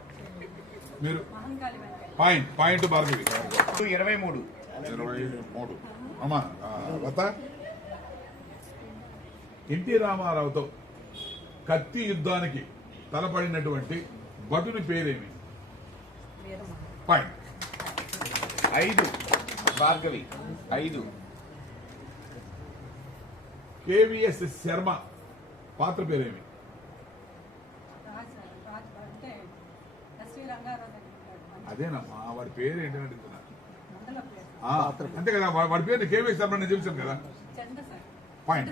మీరు పాయింట్ భార్గవి. 23. 23. అమ్మా లత. ఎన్టీ రామారావుతో కత్తి యుద్ధానికి తలపడినటువంటి భటుని పేరేమి? పాయింట్. 5 భార్గవి. 5. కేవీఎస్ శర్మ పాత్ర పేరేమి? అదేనమ్మా వాడి పేరు ఏంటని అడుగుతున్నా. అంతే కదా వాడి పేరు కేవీఎస్ శర్మ నేను చూసాను కదా. పాయింట్.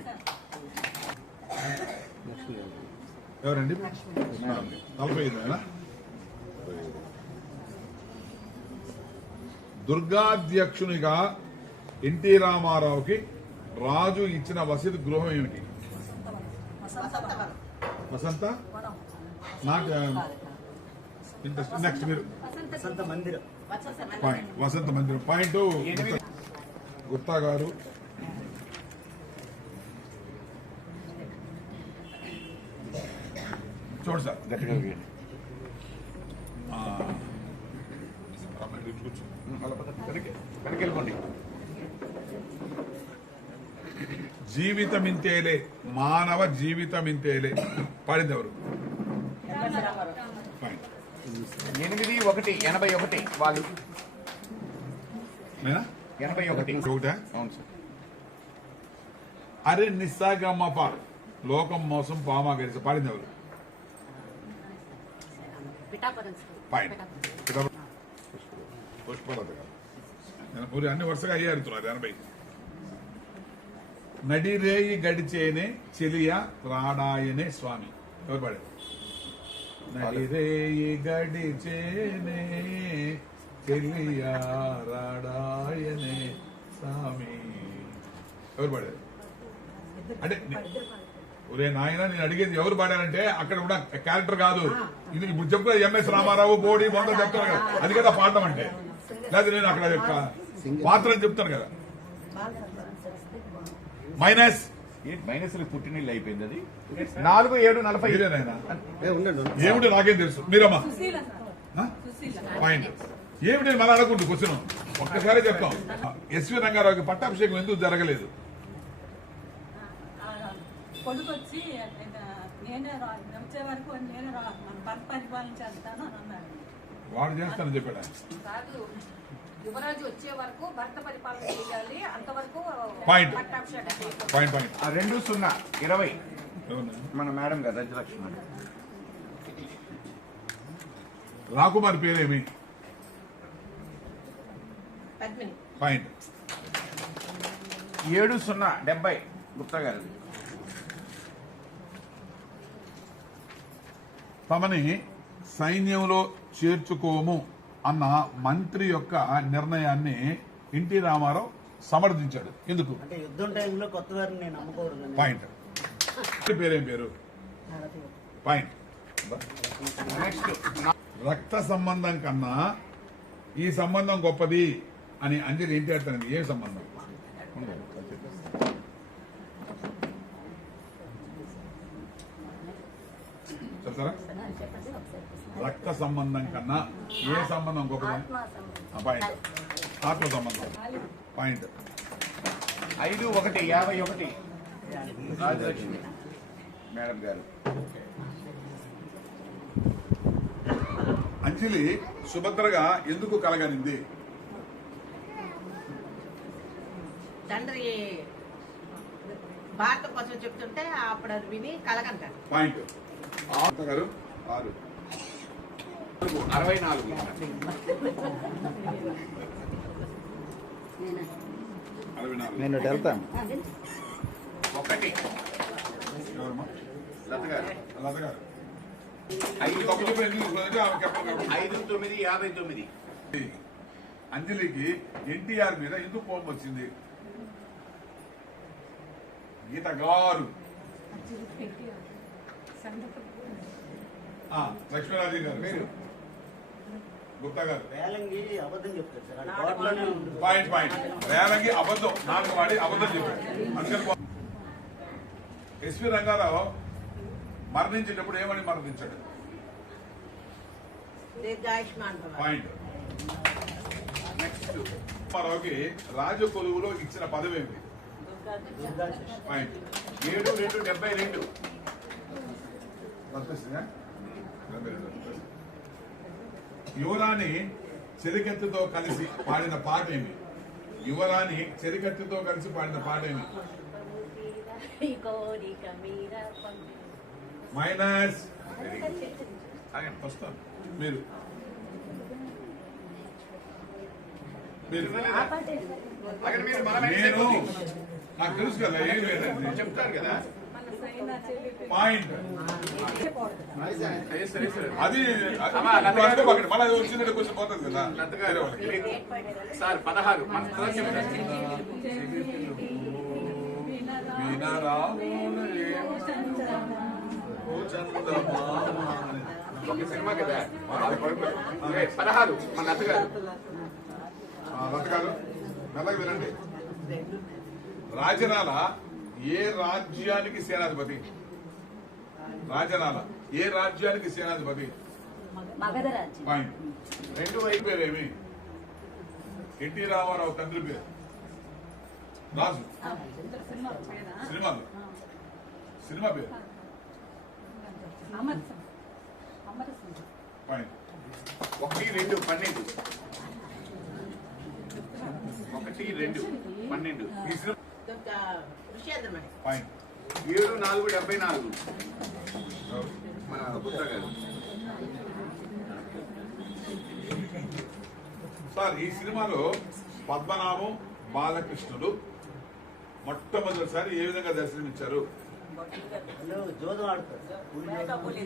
ఎవరండి? 45. దుర్గాధ్యక్షునిగా ఎన్టీ రామారావుకి రాజు ఇచ్చిన వసతి గృహం ఏమిటి? వసంత. నాకు నెక్స్ట్ మీరు వసంత మందిరం. పాయింట్. వసంత మందిరం. పాయింట్ గుప్తా గారు. చూడు సార్ గట్టిగా వెళ్ళిపోండి. జీవితమింతేలే మానవ జీవితమింతేలే పాడింది ఎవరు? 8, 1, 81 వాళ్ళు. 81. ఒకటా? అవును సార్. అరే నిస్సాగమ్మ పా లోకం మోసం పామా గెలిచి పాడింది ఎవరు? పాయింట్. పుష్పలత గారు. ఊరి అన్ని వరుసగా అయ్యారుతున్నారు 80. నడిరేయి గడిచేనే చెలియ రాడాయనే స్వామి ఎవరు పాడారు? నడిరేయి గడిచేనే చెలియ రాడాయనే స్వామి ఎవరు పాడారు? అంటే ఒరే నాయన నేను అడిగేది ఎవరు పాడారంటే అక్కడ ఉన్న క్యారెక్టర్ కాదు. ఇది ఇప్పుడు చెప్తున్నా ఎంఎస్ రామారావు బోడి మొదలు చెప్తాను కదా, అది కదా పాడడం అంటే. లేదా నేను అక్కడ పాత్ర అని చెప్తాను కదా. మైనస్ పుట్టినీళ్ళు అయిపోయింది అది. 4, 7, 40. మీరేనాయన ఏమిటి నాకేం తెలుసు. మీరమ్మా పాయింట్ ఏమిటి మళ్ళీ అనకూడదు క్వశ్చన్. ఒక్కసారి చెప్తాం. ఎస్వి రంగారావుకి పట్టాభిషేకం ఎందుకు జరగలేదు? కొడుకు వచ్చి నేనే వచ్చే వరకు నేనే భర్త పరిపాలన చేస్తాను అని అన్నాడు. వాడు చేస్తానని చెప్పాడు. కాదు, యువరాజు వచ్చే వరకు భర్త పరిపాలన చేయాలి, అంతవరకు పాయింట్. పట్టాభిషేకం. పాయింట్. 2, 0, 20. ఎవరు? మన మేడం గారు రజలక్ష్మి. రాకుమారి పేరేమి? పద్మిని. పాయింట్. 7, 0, 70 గుప్తా గారు. తమని సైన్యంలో చేర్చుకోము అన్న మంత్రి యొక్క నిర్ణయాన్ని ఎన్టీ రామారావు సమర్థించాడు. ఎందుకు? అంటే యుద్ధం టైంలో కొత్త వారిని నేను నమ్మకూడదు. పాయింట్. పేరేం పేరు? పాయింట్. నెక్స్ట్ రక్త సంబంధం కన్నా ఈ సంబంధం గొప్పది అని అంజలి ఏంటి అంటారు? ఏ సంబంధం? చెప్తారా? రక్త సంబంధం కన్నా ఏ సంబంధం గొప్పది? పాయింట్. ఆత్మ సంబంధం. పాయింట్. 5, 1, 51 రాజలక్ష్మి మేడం గారు. అంజలి సుభద్రగా ఎందుకు కలగనింది? తండ్రి భారతం కోసం చెప్తుంటే అప్పుడు అది విని కలగంటారు. పాయింట్. గారు 6 64 64 నేను వెళ్తాను. 1 ఎవరమ్మా? లత గారు లత గారు 5 తప్పు చెప్పి ఎందుకు తీసుకున్నారంటే ఆమె చెప్పండి. 5, 9, 59. అంజలికి ఎన్టీఆర్ మీద ఎందుకు కోపం వచ్చింది? గీత గారు లక్ష్మీరాజు గారు మీరు గుప్తా గారు వేలంగి అబద్ధం చెప్తారు సార్ అది కోర్టులోనే ఉంటుంది. పాయింట్ రేలంగి అబద్ధం నాలుగు వాడి అబద్ధం చెప్పాడు. అందుకని ఎస్వి రంగారావు మరణించేటప్పుడు ఏమని మరణించాడు? దీర్ఘాయుష్మాన్ భవ. పాయింట్. నెక్స్ట్ రావుకి రాజకొలువులో ఇచ్చిన పదవి ఏమిటి? పాయింట్. 7-2-72. యువరాణి చెలికత్తితో కలిసి పాడిన పాట ఏమి? యువరాణి చెలికత్తితో కలిసి పాడిన పాట ఏమి? మైనస్. వస్తాను. మీరు నేను నాకు తెలుసు కదా ఏం లేదండి చెప్తారు కదా. పాయింట్. అది మళ్ళీ అది వచ్చినట్టు కొంచెం పోతుంది కదా. సార్ 16 ఒక సినిమా కదా. 16 మన లత గారు. లత గారు మెల్లగా వినండి. రాజరాల ఏ రాజ్యానికి సేనాధిపతి? రాజరాల ఏ రాజ్యానికి సేనాధిపతి? పాయింట్. 2 వైపు పేరేమి? ఎన్టీ రామారావు తండ్రి పేరు రాజు. సినిమా పేరు పాయింట్. 1-2-12. 1-2-12. ఈ సినిమా ఋష్యేంద్రమణి. పాయింట్. 7-4-74. మన గుప్తా గారు. సార్ ఈ సినిమాలో పద్మనాభం బాలకృష్ణుడు మొట్టమొదటిసారి ఏ విధంగా దర్శనమిచ్చారు? వాళ్ళు జోదం ఆడతారు సార్.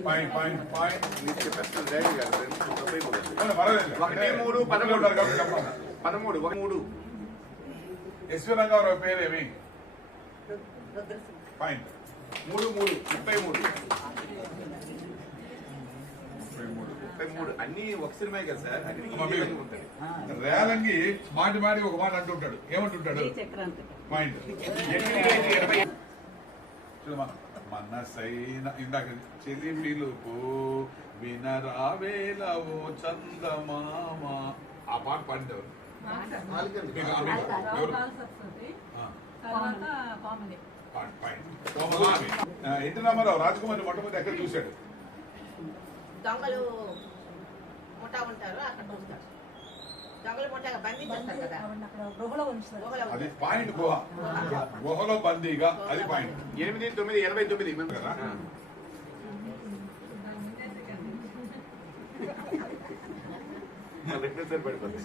Point point point. మీరు చెప్పేస్తారు డాడీ గారు. 93. పర్వాలేదు. 1-3-13. ఉంటారు కాబట్టి చెప్పాలి. 13. ఎస్వి రంగారావు పేరేమి? పాయింట్. 3-33. అన్ని ఒక సినిమా కదా సార్. రేలంగి మాటి మాటికి ఒక మాట అంటుంటాడు. ఏమంటుంటాడు? పాయింట్. మనసైన ఇందాక చెలి పిలుపు వినరావేలవో చందమామ ఆ పాట పాడిందేవారు ఎన్టీ రామారావు రాజకుమారి మొట్టమొదటి ఎక్కడ చూశాడు? దొంగలు ముఠా ఉంటారు అక్కడ చూస్తారు. దొంగలు ముఠాగా బంధించేస్తారు కదా. గుహలో అది పాయింట్. గుహలో బందీగా అది పాయింట్. 8-9-89 కదా. రెండోసారి పడిపోతుంది.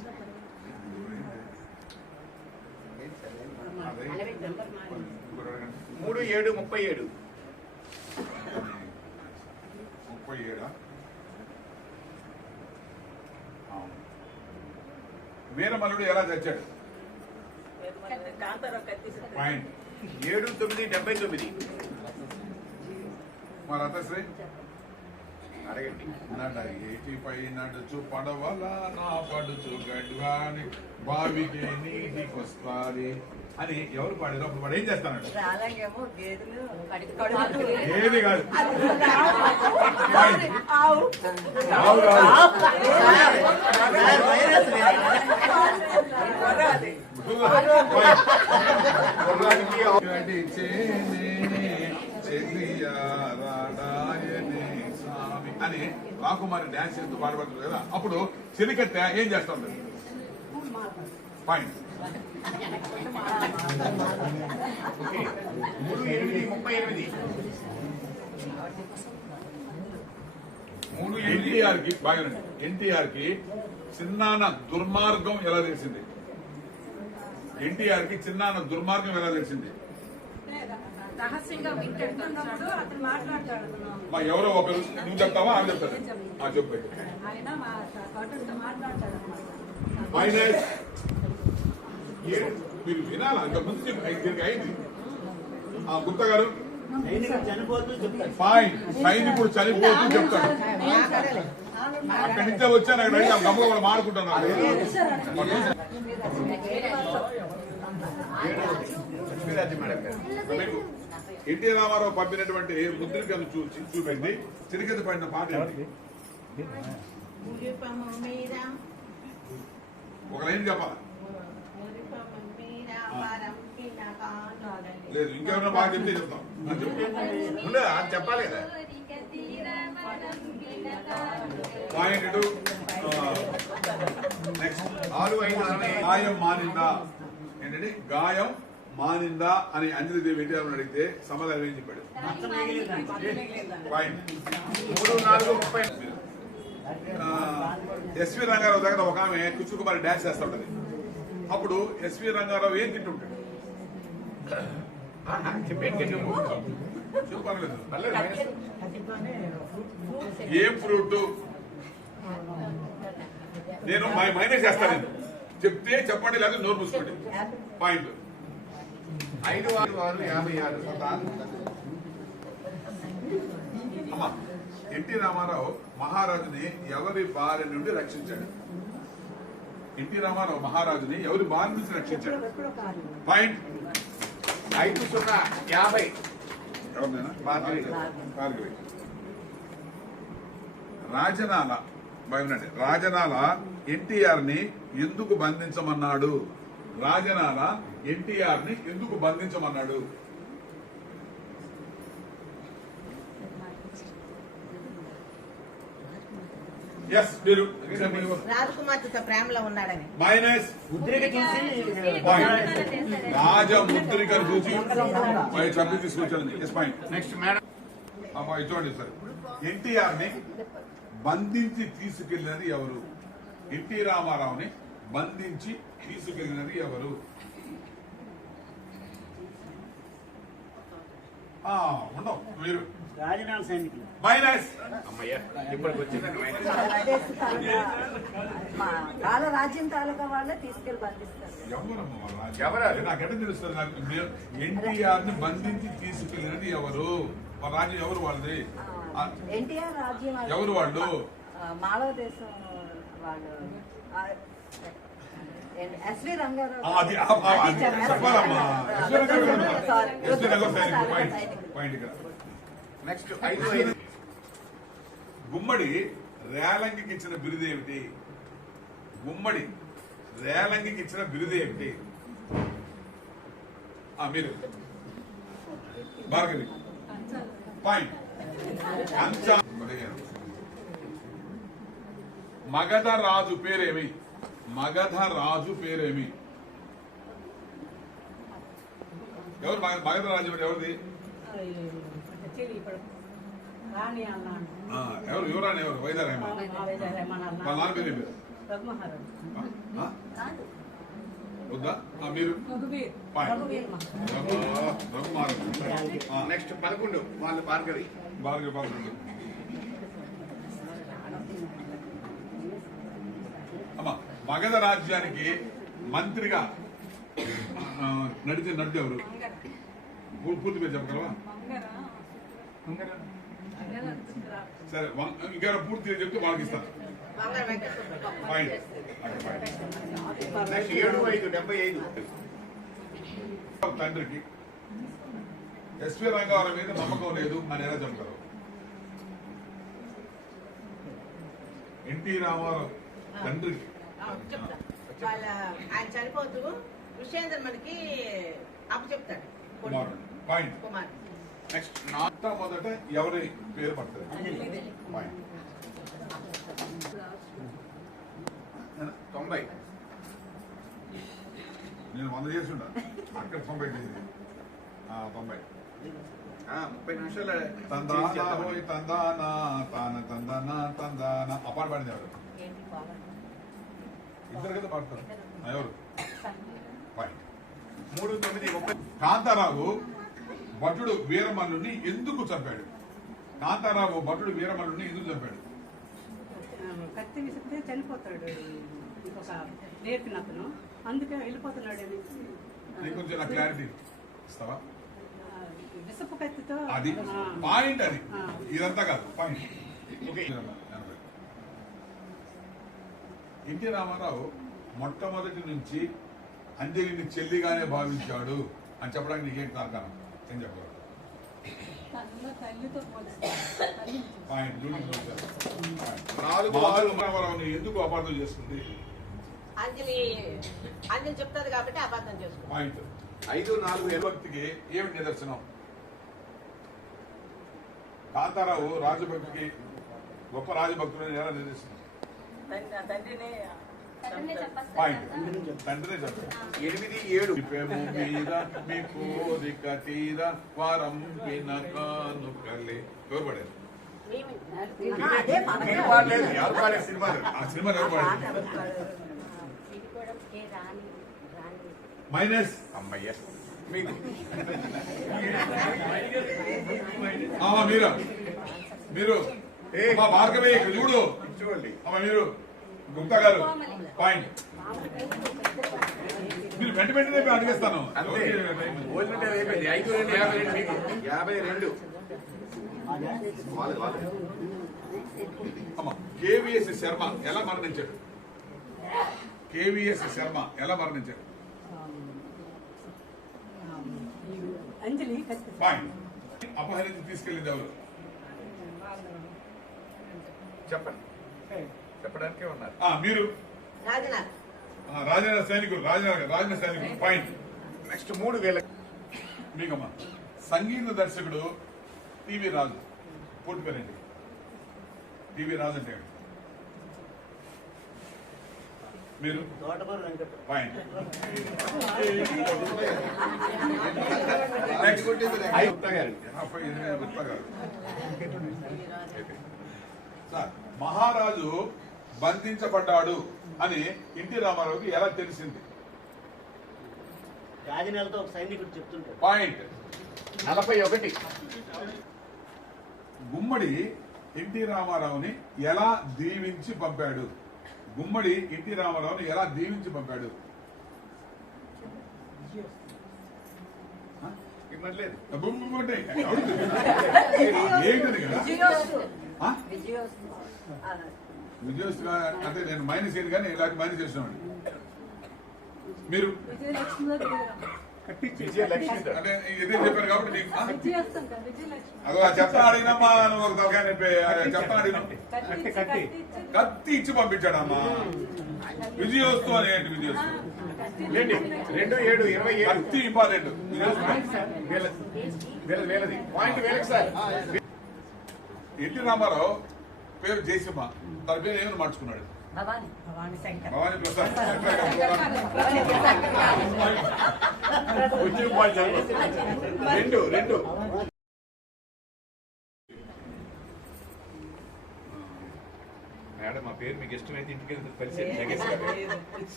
3-7-37. 37. వీరమల్లుడు ఎలా చచ్చాడు? పాయింట్. 7-9-79. మా రతశ్రీ అడగండి. ఏటిపై నడుచు పడవల నా పడుచు గడ్వాని బావికి నీటికొస్తాది అని ఎవరు పాడారు? అప్పుడు వాడు ఏం చేస్తానండి? ఏది కాదు. అని రాకుమారి డాన్స్ చేస్తూ పాడబడుతుంది కదా, అప్పుడు చెలికత్తె ఏం చేస్తా ఉంటుంది? పాయింట్. 3, 8. ఎన్టీఆర్ కి చిన్నాన దుర్మార్గం ఎలా తెలిసింది? ఎన్టీఆర్ కి చిన్నాన దుర్మార్గం ఎలా తెలిసింది? రహస్యంగా వింటున్నప్పుడు అతను మాట్లాడతాడు. మా ఎవరో ఒకరు, నువ్వు చెప్తావా ఆమె చెప్తాను? చెప్పు. ఆయన మా కౌటంతో మాట్లాడతాడు అన్నమాట. మైనస్ మీరు వినాలా? ఇంతకుముందు దీనికి అయింది. గుప్తా గారు చనిపోతూ చెప్తారు. పాయింట్. సైనికుడు చనిపోతూ చెప్తాడు. అక్కడి నుంచే వచ్చాను, అక్కడ గమ్మ కూడా మాడుకుంటున్నారు. ఎన్టీ రామారావు పంపినటువంటి ముద్రికను చూపెట్టి చిరికత పడిన పాట ఏంటి? ఒక లైన్ చెప్పాలా? లేదు, ఇంకెవరైనా బాగా చెప్తే చెప్తాం. చెప్పాలి కదా. పాయింట్ 2. నెక్స్ట్ 6, 5, 6. గాయం మానిందా ఏంటంటే గాయం మానిందా అని అంజలిదేవి ఎన్టీఆర్ అడిగితే సమాధానం ఏం చెప్పాడు? పాయింట్. 3, 4, 30. ఎస్వి రంగారావు దగ్గర ఒక ఆమె కుచుకుమారి డాన్స్ చేస్తా ఉంటది. అప్పుడు ఎస్వి రంగారావు ఏం తింటుంటాడు? చెప్పలేదు. ఏం ఫ్రూట్? నేను మైనస్ చేస్తాను. చెప్తే చెప్పండి, లేదా నోరు మూసుకోండి. పాయింట్. 5, 6, 56. అమ్మా, ఎన్టీ రామారావు మహారాజుని ఎవరి బారి నుండి రక్షించాడు? ఎన్టీ రామారావు మహారాజుని ఎవరి బారి నుంచి రక్షించాడు? పాయింట్. 5, 0, 50. ఎవరినైనా? భార్గవి. రాజనాల రాజనాల ఎన్టీఆర్ ని ఎందుకు బంధించమన్నాడు? రాజనాల ఎన్టీఆర్ ని ఎందుకు బంధించమన్నాడు? ఎస్, మీరు రాజకుమార్తెతో ప్రేమలో ఉన్నాడని. మైనస్. ముద్రిక చూసి రాజముద్రికను చూసి చంపి తీసుకొచ్చాను. Yes, point. Next madam. అమ్మా చూడండి సార్, ఎన్టీఆర్ ని బంధించి తీసుకెళ్లినది ఎవరు? ఎన్టీ రామారావుని బంధించి తీసుకెళ్లినది ఎవరు? ఉండవు మీరు. రాజనాల సైనికులు. మైనస్. అమ్మయ్య, ఇప్పటికి వచ్చిందండి మైనస్. వాళ్ళ రాజ్యం తాలూకా వాళ్ళే తీసుకెళ్లి బంధిస్తారు. ఎవరు? నాకెట తెలుస్తుంది? నాకు ఎన్టీఆర్ ని బంధించి తీసుకెళ్లినది ఎవరు? వాళ్ళ రాజ్యం ఎవరు? వాళ్ళది ఎన్టీఆర్ రాజ్యం ఎవరు? వాళ్ళు మాళవ దేశం వాళ్ళు. ఎస్వి రంగారావు. అది చెప్పాలమ్మా. SV Rangarao point. Next 5, 5. Gummadi రేలంగికి ఇచ్చిన బిరుదు ఏమిటి? గుమ్మడి రేలంగికి ఇచ్చిన బిరుదు ఏమిటి? మీరు భార్గవి. పాయింట్. మగధ రాజు పేరేమి? మగధ రాజు పేరేమి? ఎవరు మగధ రాజు? ఎవరిది? రాణి అన్నాడు. ఎవరు? యువరాణి ఎవరు? వైదారేమ. వాళ్ళ నాన్న పేరు ఏమి? వద్దా? మీరు నెక్స్ట్ 11 వాళ్ళు భార్గవి. భార్గవి. అమ్మా, మగధ రాజ్యానికి మంత్రిగా నడిచే నడు ఎవరు? పూర్తి పేరు చెప్పగలవా? సరే, ఇంకా పూర్తి చెప్తే వాళ్ళకి ఇస్తాను. పాయింట్. నెక్స్ట్ 7, 5, 75. తండ్రికి ఎస్వి రంగారావు మీద నమ్మకం లేదు అని ఎలా చెప్పగలరు? ఎన్టీ రామారావు తండ్రికి వాళ్ళ ఆయన చనిపోతూ విషయేంద్ర మనకి అప్పచెప్తాడు. కుమారుడు. పాయింట్. కుమార్. నెక్స్ట్ మొదట ఎవరి పేరు పడుతుంది? పాయింట్. 90. నేను 100 చేసి ఉండా అక్కడ 90 చేసి 90 30 నిమిషాలు తందానా హోయ్ తందానా తాన తందానా తందానా అపాట పాడింది ఎవరు ఏంటి బాగా ఇద్దరు కదా పాడతారు ఎవరు ఫైన్ 3, 9, 30. కాంతారావు భటుడు వీరమల్లుని ఎందుకు చంపాడు? కాంతారావు భటుడు వీరమల్లుని ఎందుకు చంపాడు? కత్తి విసిరితే చనిపోతాడు ఇంకొక నేర్పిన అతను, అందుకే వెళ్ళిపోతున్నాడు అనేసి నీకు కొంచెం నా క్లారిటీ ఇస్తావా? విసపు కత్తితో అది పాయింట్, అది ఇదంతా కాదు పాయింట్. ఓకే, ఎన్టీ రామారావు మొట్టమొదటి నుంచి అంజలిని చెల్లిగానే భావించాడు అని చెప్పడానికి నీకేం కారణం? ఏం చెప్పగలరు? తనలో తల్లితో పోలిస్తాడు. తల్లిని చూసి. పాయింట్ 4, రామారావుని ఎందుకు అపార్థం చేసుకుంది? అంజలి చెప్తాది కాబట్టి అబద్ధం చేసుకో. పాయింట్ 5, 4, భక్తికి ఏమిటి నిదర్శనం? కాంతారావు రాజభక్తికి గొప్ప రాజభక్తుడు ఎలా నిదర్శనం? పాయింట్ తండ్రినే చెప్పాడు. 8, 7. మీద మీ కోరిక తీర వారం కానుకలే ఎవరు పడారు? అదే మనకే మీరు పాడలేదు, ఎవరు పాడారు సినిమాలు? ఆ సినిమా ఎవరు పడారు? మైనస్ అమ్మయ్య మీకు మీరా మీరు మా భార్గవి ఇక్కడ చూడు చూడండి. మీరు గుప్తా గారు పాయింట్. మీరు వెంటనే అడిగేస్తాను. అంతే. ఓల్డ్ అయిపోయింది. 5, 2, 52 మీకు 52. అమ్మా కేవీఎస్ శర్మ ఎలా మరణించాడు? కేవీఎస్ శర్మ ఎలా మరణించాడు? అంజలి కత్తి పాయింట్. అపహరించి తీసుకెళ్ళింది ఎవరు? చెప్పండి, చెప్పడానికే ఉన్నారు. మీరు రాజనాథ్ రాజన సైనికులు రాజన సైనికులు పాయింట్. నెక్స్ట్ 3 వేల. మీకమ్మా సంగీత దర్శకుడు టీవీ రాజు పూర్తి పేరేంటి? టీవీ రాజు అంటే ఏంటి? మీరు తోటకూర వెంకట పాయింట్. సార్ మహారాజు బంధించబడ్డాడు అని ఎన్టీ రామారావుకి ఎలా తెలిసింది? రాజనీయాలతో ఒక సైనికుడు చెప్తుంటాడు. పాయింట్. 41. గుమ్మడి ఎన్టీ రామారావుని ఎలా దీవించి పంపాడు? గుమ్మడి ఎన్టీ రామారావుని ఎలా దీవించి పంపాడు? ఇవ్వట్లేదు. ఏంటది కదా విజయోస్తు ఆ? విజయోస్తు విజయోస్తుగా అంటే నేను మైనస్ చేయను కానీ ఇలాంటి మైనస్ చేసినామండి. మీరు విజయలక్ష్మిలో దిగుదాం. విజయలక్ష్మి అంటే ఇదే చెప్పారు కాబట్టి నీకు విజయస్తం కదా, విజయలక్ష్మి అదో చెప్తా అడిగినమ్మా నువ్వు ఒక తలకాయ నొప్పి. చెప్తా అడిగినా కత్తి కత్తి ఇచ్చి పంపించాడమ్మా. విజయోస్తు అని ఏంటి? విజయోస్తు 2, 7, 27. కత్తి ఇంపార్టెంట్. వేలది పాయింట్ వేలకు సార్. ఎన్టీ రామారావు పేరు జయసింహ, తన పేరు ఏమని మార్చుకున్నాడు? భవాని భవాని శంకర్ భవానీ ప్రసాద్. వచ్చి రూపాయలు చదువు. 2. మేడం మా పేరు మీకు ఇష్టమైతే ఇంటికి కలిసి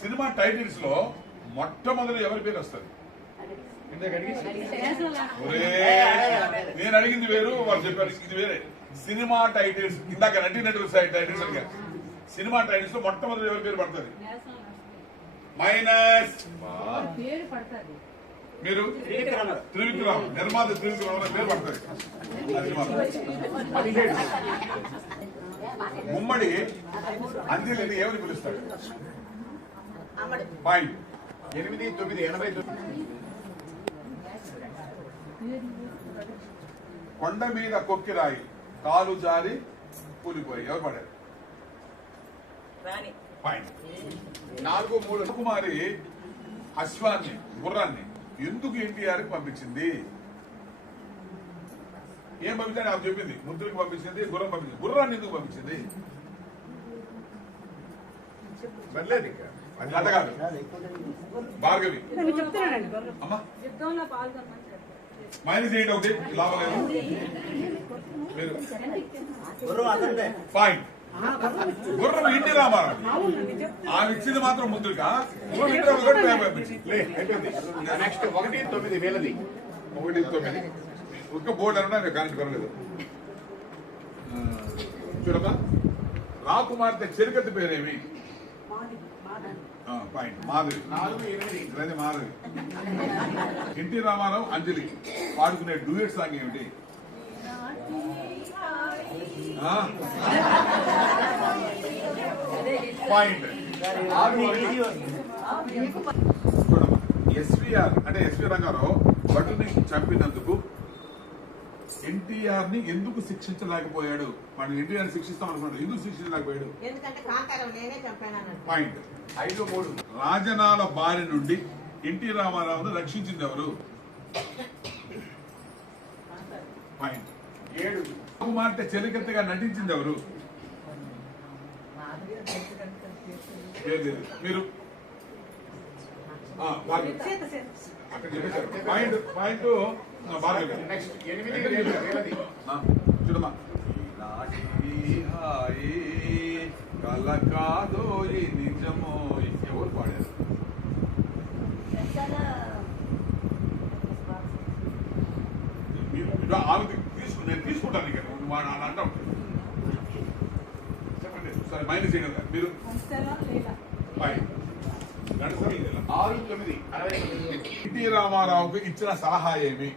సినిమా టైటిల్స్ లో మొట్టమొదటి ఎవరి పేరు వస్తుంది? ఇందాక అడిగేసి ఒరే, నేను అడిగింది వేరు, వాళ్ళు చెప్పారు ఇది వేరే. సినిమా టైటిల్స్ ఇందాక నటినటులు టైటిల్స్ అడిగారు. సినిమా టైటిల్స్ లో మొట్టమొదటి ఎవరి పేరు పడుతుంది? మైనస్. పేరు పడుతుంది. మీరు త్రివిక్రమ్, నిర్మాత త్రివిక్రమ్ అనే పేరు పడుతుంది. అది సినిమా. గుమ్మడి అంజలిని ఏమని పిలుస్తాడు? అమ్మడు పాయింట్. 8, 9, 89. కొండ మీద కొక్కిరాయి కాలు జారి కూలిపోయి ఎవరు పడారు? రాణి పాయింట్. 4, 3. కుమారి అశ్వాన్ని గుర్రాన్ని ఎందుకు ఎన్టీఆర్ కి పంపించింది? ఏం పంపించాడు? ఆమె చెప్పింది. ముద్దులకు పంపించింది, గుర్రం పంపించింది. గుర్రాన్ని ఎందుకు పంపించింది? వెళ్ళలేదు ఇంకా. లత కాదు భార్గవి అమ్మా యుద్ధంలో పాల్గొనమని చెప్పారు. మైనస్ 8 అవుతుంది లాభం లేదు మీరు గుర్రం అతంటే ఫైన్ గుర్రం ఇంటి రామారావు ఆమె ఇచ్చింది మాత్రం ముద్దుగా గుర్రం ఇంటి రామారావు అయిపోయింది నెక్స్ట్ 1-9 వీళ్ళది 1-9 ఒక్క బోర్డు అన్నా కరెంట్ కొనలేదు చూడమ్మా రాకుమార్తె చెరుకత్తి పేరేమి పాయింట్ మాధవి 4-8 మాధవి ఎన్టీ రామారావు అంజలి పాడుకునే డూయట్ సాంగ్ ఏమిటి పాయింట్ చూడమ్మా ఎస్వీఆర్ అంటే ఎస్వీ రంగారావు భటుని చంపినందుకు ఎన్టీఆర్ ని ఎందుకు శిక్షించలేకపోయాడు? మనం ఎన్టీఆర్ శిక్షిస్తాం అనుకున్నాడు, ఎందుకు శిక్షించలేకపోయాడు? ఎందుకంటే కాంతారం నేనే చంపాను. పాయింట్ 5-3 రాజనాల బారి నుండి ఎన్టీ రామారావును రక్షించింది ఎవరు? పాయింట్ 7 కుమార్తె చెలికత్తెగా నటించింది ఎవరు? మీరు అక్కడ చెప్పేశారు పాయింట్ పాయింట్ నెక్స్ట్ 8 వీళ్ళది చూడమ్మా కల కాదో నిజమో ఎవరు పాడారు? ఆమె నేను తీసుకుంటాను ఇక అంటాం చెప్పండి సరే మైనస్ చేయడం మీరు 6-9 ఎన్టీ రామారావుకు ఇచ్చిన సలహా ఏమి?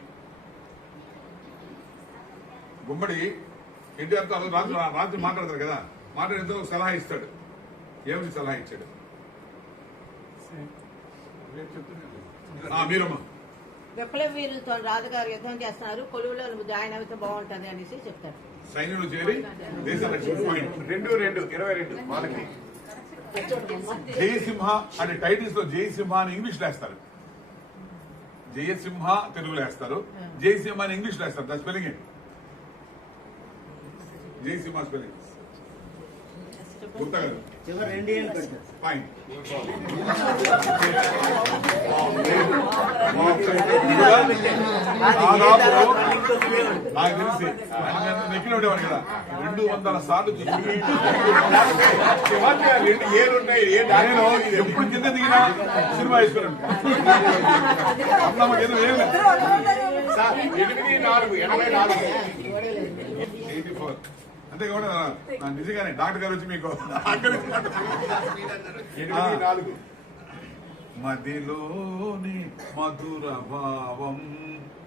గుమ్మడి ఎన్టీఆర్ తో రాత్రి మాట్లాడతారు కదా, మాట్లాడితే సలహా ఇస్తాడు. ఏమని సలహా ఇచ్చాడు? మీరమ్మా విప్లవ వీరులతో రాజుగారు యుద్ధం చేస్తున్నారు, కొలువులో నువ్వు జాయిన్ అయితే బాగుంటది అనేసి చెప్తాడు. సైన్యంలో చేరి దేశ రక్షణ. పాయింట్ 2-2 వాళ్ళకి జయసింహ అనే టైటిల్స్ లో జయసింహ అని ఇంగ్లీష్ లో వేస్తారు, జయసింహ తెలుగులో వేస్తారు, జయసింహ అని ఇంగ్లీష్ లో వేస్తారు. దాని స్పెల్లింగ్ ఏంటి? జయసింహ స్పెల్లింగ్ గుర్తగలరు? చివరి 2 ఏళ్ళు పెడతారు. పాయింట్ నాకు తెలిసి నెక్కిన ఉండేవాడు కదా 200 సార్లు ఎప్పుడు కింద దిగినా సినిమా వేసుకున్నాను. అన్నమ్మకేదో ఏం లేదు. 8-4 84 అంతే కూడా నిజంగానే డాక్టర్ గారు వచ్చి మీకు 8-4 మదిలోని మధుర భావం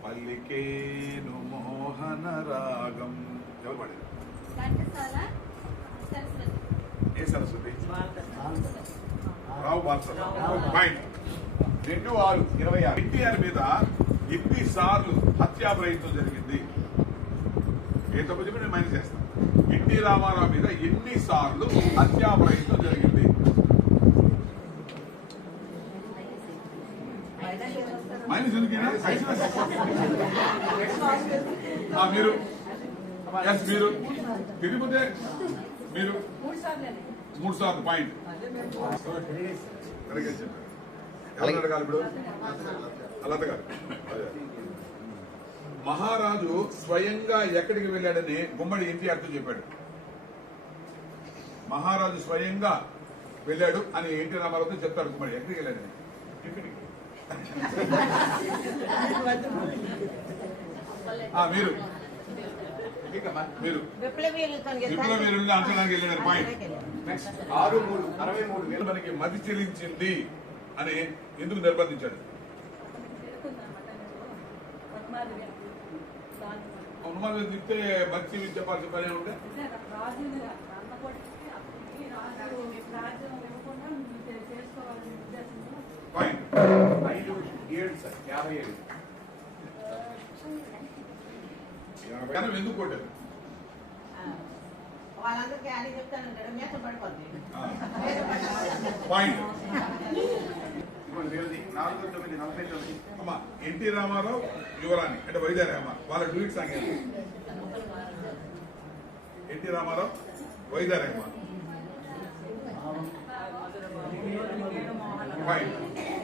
పల్లికేను మోహన రాగం ఎవరు పాడారు? ఏ సరస్వతి? రావు బాలసరస్వతి. పాయింట్ 2-6 26 ఎన్టీఆర్ మీద ఎన్ని సార్లు హత్యా ప్రయత్నం జరిగింది? ఏ తప్పు చెప్పి నేను మైనస్ చేస్తాను. ఎన్టీ రామారావు మీద ఎన్ని సార్లు హత్యా ప్రయత్నం జరిగింది? మైనస్ ఎందుకు? మీరు ఎస్ మీరు తిరిగిపోతే మీరు 3 సార్లు. పాయింట్ ఎవరు అడగాలి ఇప్పుడు? అలత గారు. మహారాజు స్వయంగా ఎక్కడికి వెళ్ళాడని గుమ్మడి ఎన్టీఆర్తో చెప్పాడు. మహారాజు స్వయంగా వెళ్ళాడు అని ఎన్టీ రామారావుతో చెప్తాడు గుమ్మడి. ఎక్కడికి వెళ్ళాడని? మీరు మీరు విప్లవ వీరులతో విప్లవీరుల్ని అంచడానికి వెళ్ళాడు. పాయింట్ 6-3 63 మనకి మతి చెల్లించింది అని ఎందుకు నిర్బంధించాడు? అనుమానం చెప్తే మతి చెప్పాల్సిన పని ఉండే. రాజులుగా అన్న కొడుకు అప్పటికి రాజు రాజ్యం ఇవ్వకుండా చేసుకోవాలనే ఉద్దేశంలో పాయింట్ 5-7 57 కానీ ఎందుకు కొట్టారు? వాళ్ళందరికీ అని చెప్తానంటాడు, మేసం పడిపోద్ది. పాయింట్ వీళ్ళది 4-9 49 అమ్మా ఎన్టీ రామారావు యువరాణి అంటే వైద్యారి అమ్మ వాళ్ళ డూయిట్ సాంగ్ ఎన్టీ రామారావు వైద్యారి అమ్మ పాయింట్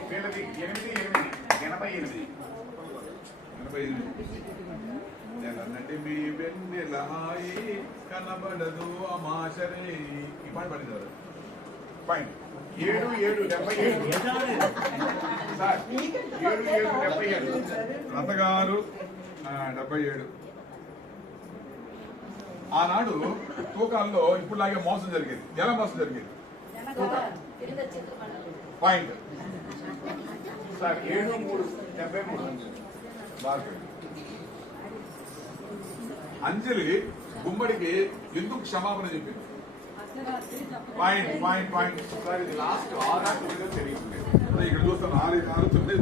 వీళ్ళది 88 నెలనంటే మీ వెన్నెలాయి కనబడదు అమాశరే ఈ పాట పడింది పాయింట్ 77 సార్ 77 రతగారు 77 ఆనాడు తూకాల్లో ఇప్పుడులాగే మోసం జరిగేది. ఎలా మోసం జరిగేది? పాయింట్ సార్ 73 అంజలి గుమ్మడికి ఎందుకు క్షమాపణ చెప్పింది? పాయింట్ పాయింట్ పాయింట్ సార్ ఇది లాస్ట్ 6 తెలియదు. ఇక్కడ చూస్తాను 6 9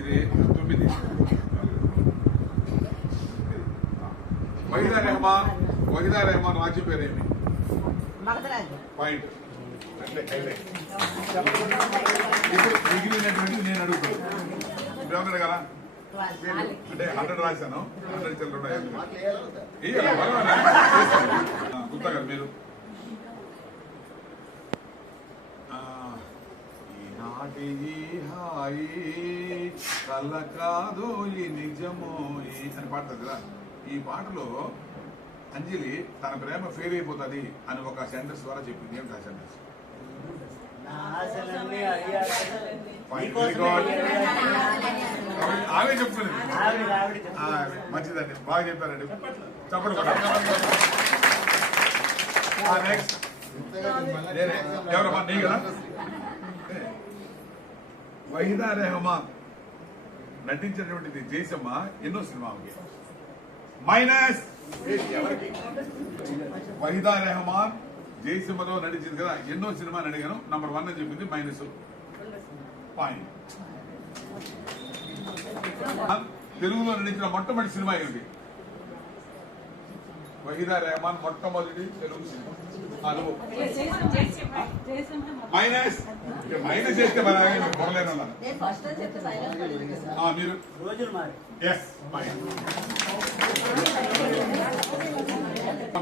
ఇది 9. వహీదా రెహమాన్ రాజ్యం పేరేమి? పాయింట్ ఇప్పుడు మిగిలినటువంటి నేను అడుగుతాను. ఇప్పుడు ఏమన్నా కదా అంటే 100 రాశాను. 100 చిల్లర గుప్తా గారు మీరు ఈనాటి ఈ హాయి కళ్ళ కాదు ఈ నిజమో అని పాడుతుంది కదా. ఈ పాటలో అంజలి తన ప్రేమ ఫెయిల్ అయిపోతుంది అని ఒక సెంటెన్స్ ద్వారా చెప్పింది. ఏమిటి ఆ సెంటెన్స్? ఆమె చెప్తుంది. మంచిదండి, బాగా చెప్పారండి. చెప్పండి నెక్స్ట్ ఎవరమ్మా? నీ కదా. వహీదా రెహమాన్ నటించినటువంటిది జైసమ్మ ఎన్నో సినిమాకి మైనస్ ఎవరికి? వహీదా రెహమాన్ జైసమ్మలో నటించింది కదా. ఎన్నో సినిమాని అడిగాను. నంబర్ 1 అని చెప్పింది. Minus point. తెలుగులో నటించిన మొట్టమొదటి సినిమా ఏమిటి? వహీదా రెహమాన్ మొట్టమొదటి తెలుగు సినిమా. మైనస్ మైనస్ చేస్తే పొరలేదన్నా మీరు ఎస్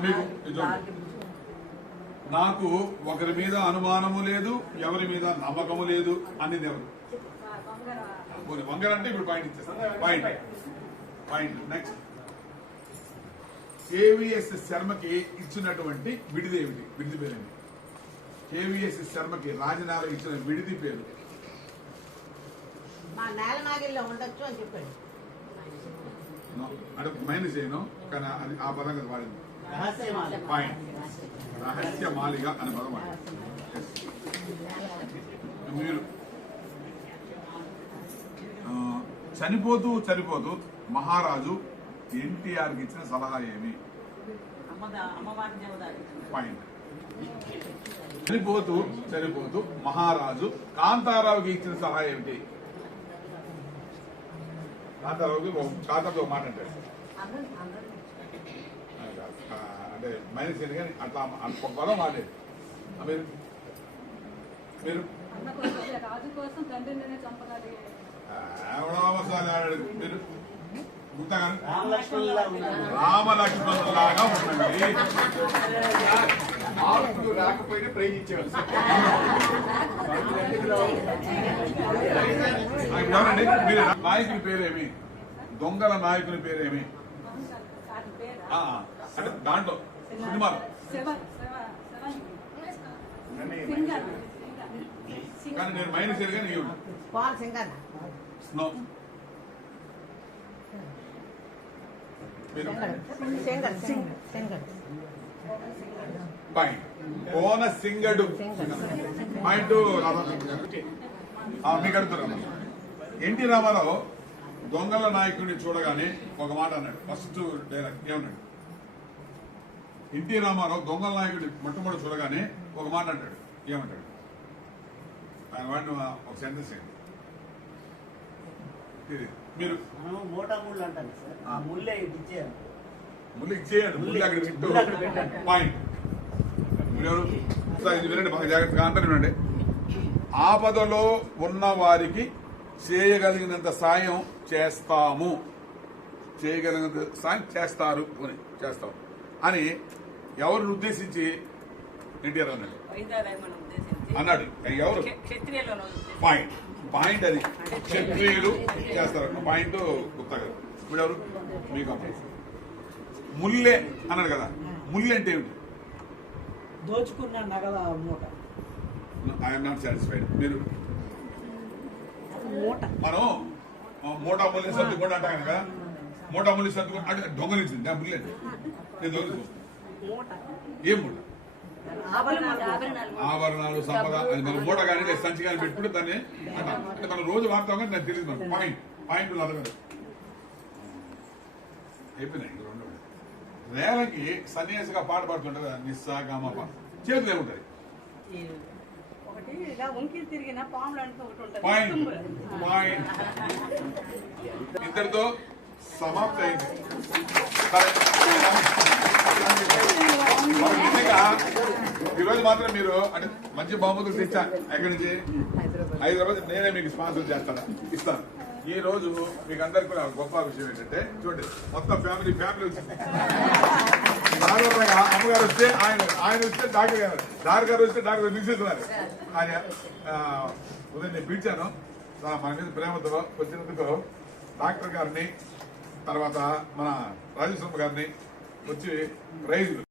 మీకు నాకు ఒకరి మీద అనుమానము లేదు, ఎవరి మీద నమ్మకము లేదు అనేది ఎవరు? వంగర్ అంటే ఇప్పుడు పాయింట్ ఇచ్చేస్తాను. Point next. కేవీఎస్ శర్మకి ఇచ్చినటువంటి విడిది ఏమిటి? విడిది పేరేంటి? కేవీఎస్ శర్మకి రాజనాల ఇచ్చిన విడిది పేరు? ఉండొచ్చు అని చెప్పాడు. అంటే మైనస్ చేయను కానీ అది ఆ పదం కదా వాడింది. పాయింట్ రహస్యమాలిక అనే పదం వాడింది. మీరు చనిపోతూ మహారాజు ఎన్టీఆర్కి ఇచ్చిన సలహా ఏమి? పాయింట్. చనిపోతూ మహారాజు కాంతారావుకి ఇచ్చిన సలహా ఏమిటి? కాంతారావుకి కాంతారావు మాట్లాడారు అంటే మైనస్ ఏంటి కానీ అట్లా ఒక పదం వాడేది. మీరు రాజు కోసం తండ్రిని చంపగాలి. మీరు రామలక్ష్మణులాగా ఉండండి. రాకపోయినా ప్రయత్నించేవాళ్ళు. మీరు నాయకుని పేరేమి? దొంగల నాయకుని పేరేమి? అంటే దాంట్లో సినిమాలో కానీ నేను మైనస్ కానీ స్నో పాయింట్. కోన సింగడు పాయింట్. మీకు అడుగుతున్నా. ఎన్టీ రామారావు దొంగల నాయకుడిని చూడగానే ఒక మాట అన్నాడు. ఫస్ట్ డైలాగ్ ఏమన్నాడు? ఎన్టీ రామారావు దొంగల నాయకుడిని మొట్టమొదటి చూడగానే ఒక మాట అంటాడు. ఏమంటాడు? ఆయన వాడిని ఒక సెంటెన్స్ ఏంటి? మీరు మోటాముళ్ళు అంటాను సార్. ముళ్ళే ఇచ్చేయాలి. ముళ్ళు ఇచ్చేయాలి. ముళ్ళు అక్కడ పెట్టు. పాయింట్. ఇది వినండి, బాగా జాగ్రత్తగా అంతా వినండి. ఆపదలో ఉన్న వారికి చేయగలిగినంత సాయం చేస్తాము, చేయగలిగినంత సాయం చేస్తారు చేస్తాం అని ఎవరిని ఉద్దేశించి ఎన్టీఆర్ అన్నాడు? అన్నాడు ఎవరు క్షత్రియులను పాయింట్ అది క్షత్రియులు చేస్తారు పాయింట్ గుర్తాగారు ఇప్పుడు ఎవరు మీకు అమ్మాయి ముల్లే అన్నాడు కదా ముల్లె అంటే ఏమిటి దోచుకున్న నగల మూట ఐఎమ్ నాట్ సాటిస్ఫైడ్ మీరు మూట మనం మూటా ముల్లి సర్దుకుండా అంటాం కదా మూటా ముల్లి సర్దుకుండా అంటే దొంగలించింది ముల్లె నేను దొంగలించు ఏం మూట ఆభరణాలు సంపద అది మన మూట కానీ లేదా సంచి కానీ పెట్టుకుంటే దాన్ని అంటాం అంటే మనం రోజు వాడతాం కానీ నాకు తెలియదు మనం పాయింట్ అడగదు అయిపోయినాయి ఇంక రెండు వేలకి సన్యాసిగా పాట పాడుతుంటారు నిస్సాగామప చేతులు ఏముంటాయి ఒకటి ఇలా వంకి తిరిగిన పాములు అంటూ ఒకటి ఉంటుంది పాయింట్ ఇంతటితో సమాప్తి అయింది ఈరోజు మాత్రం మీరు అంటే మంచి బహుమతులు తెచ్చా ఎక్కడి నుంచి హైదరాబాద్ నేనే మీకు స్పాన్సర్ చేస్తాను ఇస్తాను. ఈ రోజు మీకు అందరికి కూడా గొప్ప విషయం ఏంటంటే చూడండి మొత్తం ఫ్యామిలీ వచ్చింది. సాధారణంగా అమ్మగారు వస్తే ఆయన వస్తే డాక్టర్ గారు వస్తే డాక్టర్ తీసేస్తున్నారు. ఆయన ఉదయం నేను పిలిచాను మన మీద ప్రేమతో వచ్చినందుకు డాక్టర్ గారిని తర్వాత మన రాజేశ్వరమ్మ గారిని వచ్చి ప్రైజులు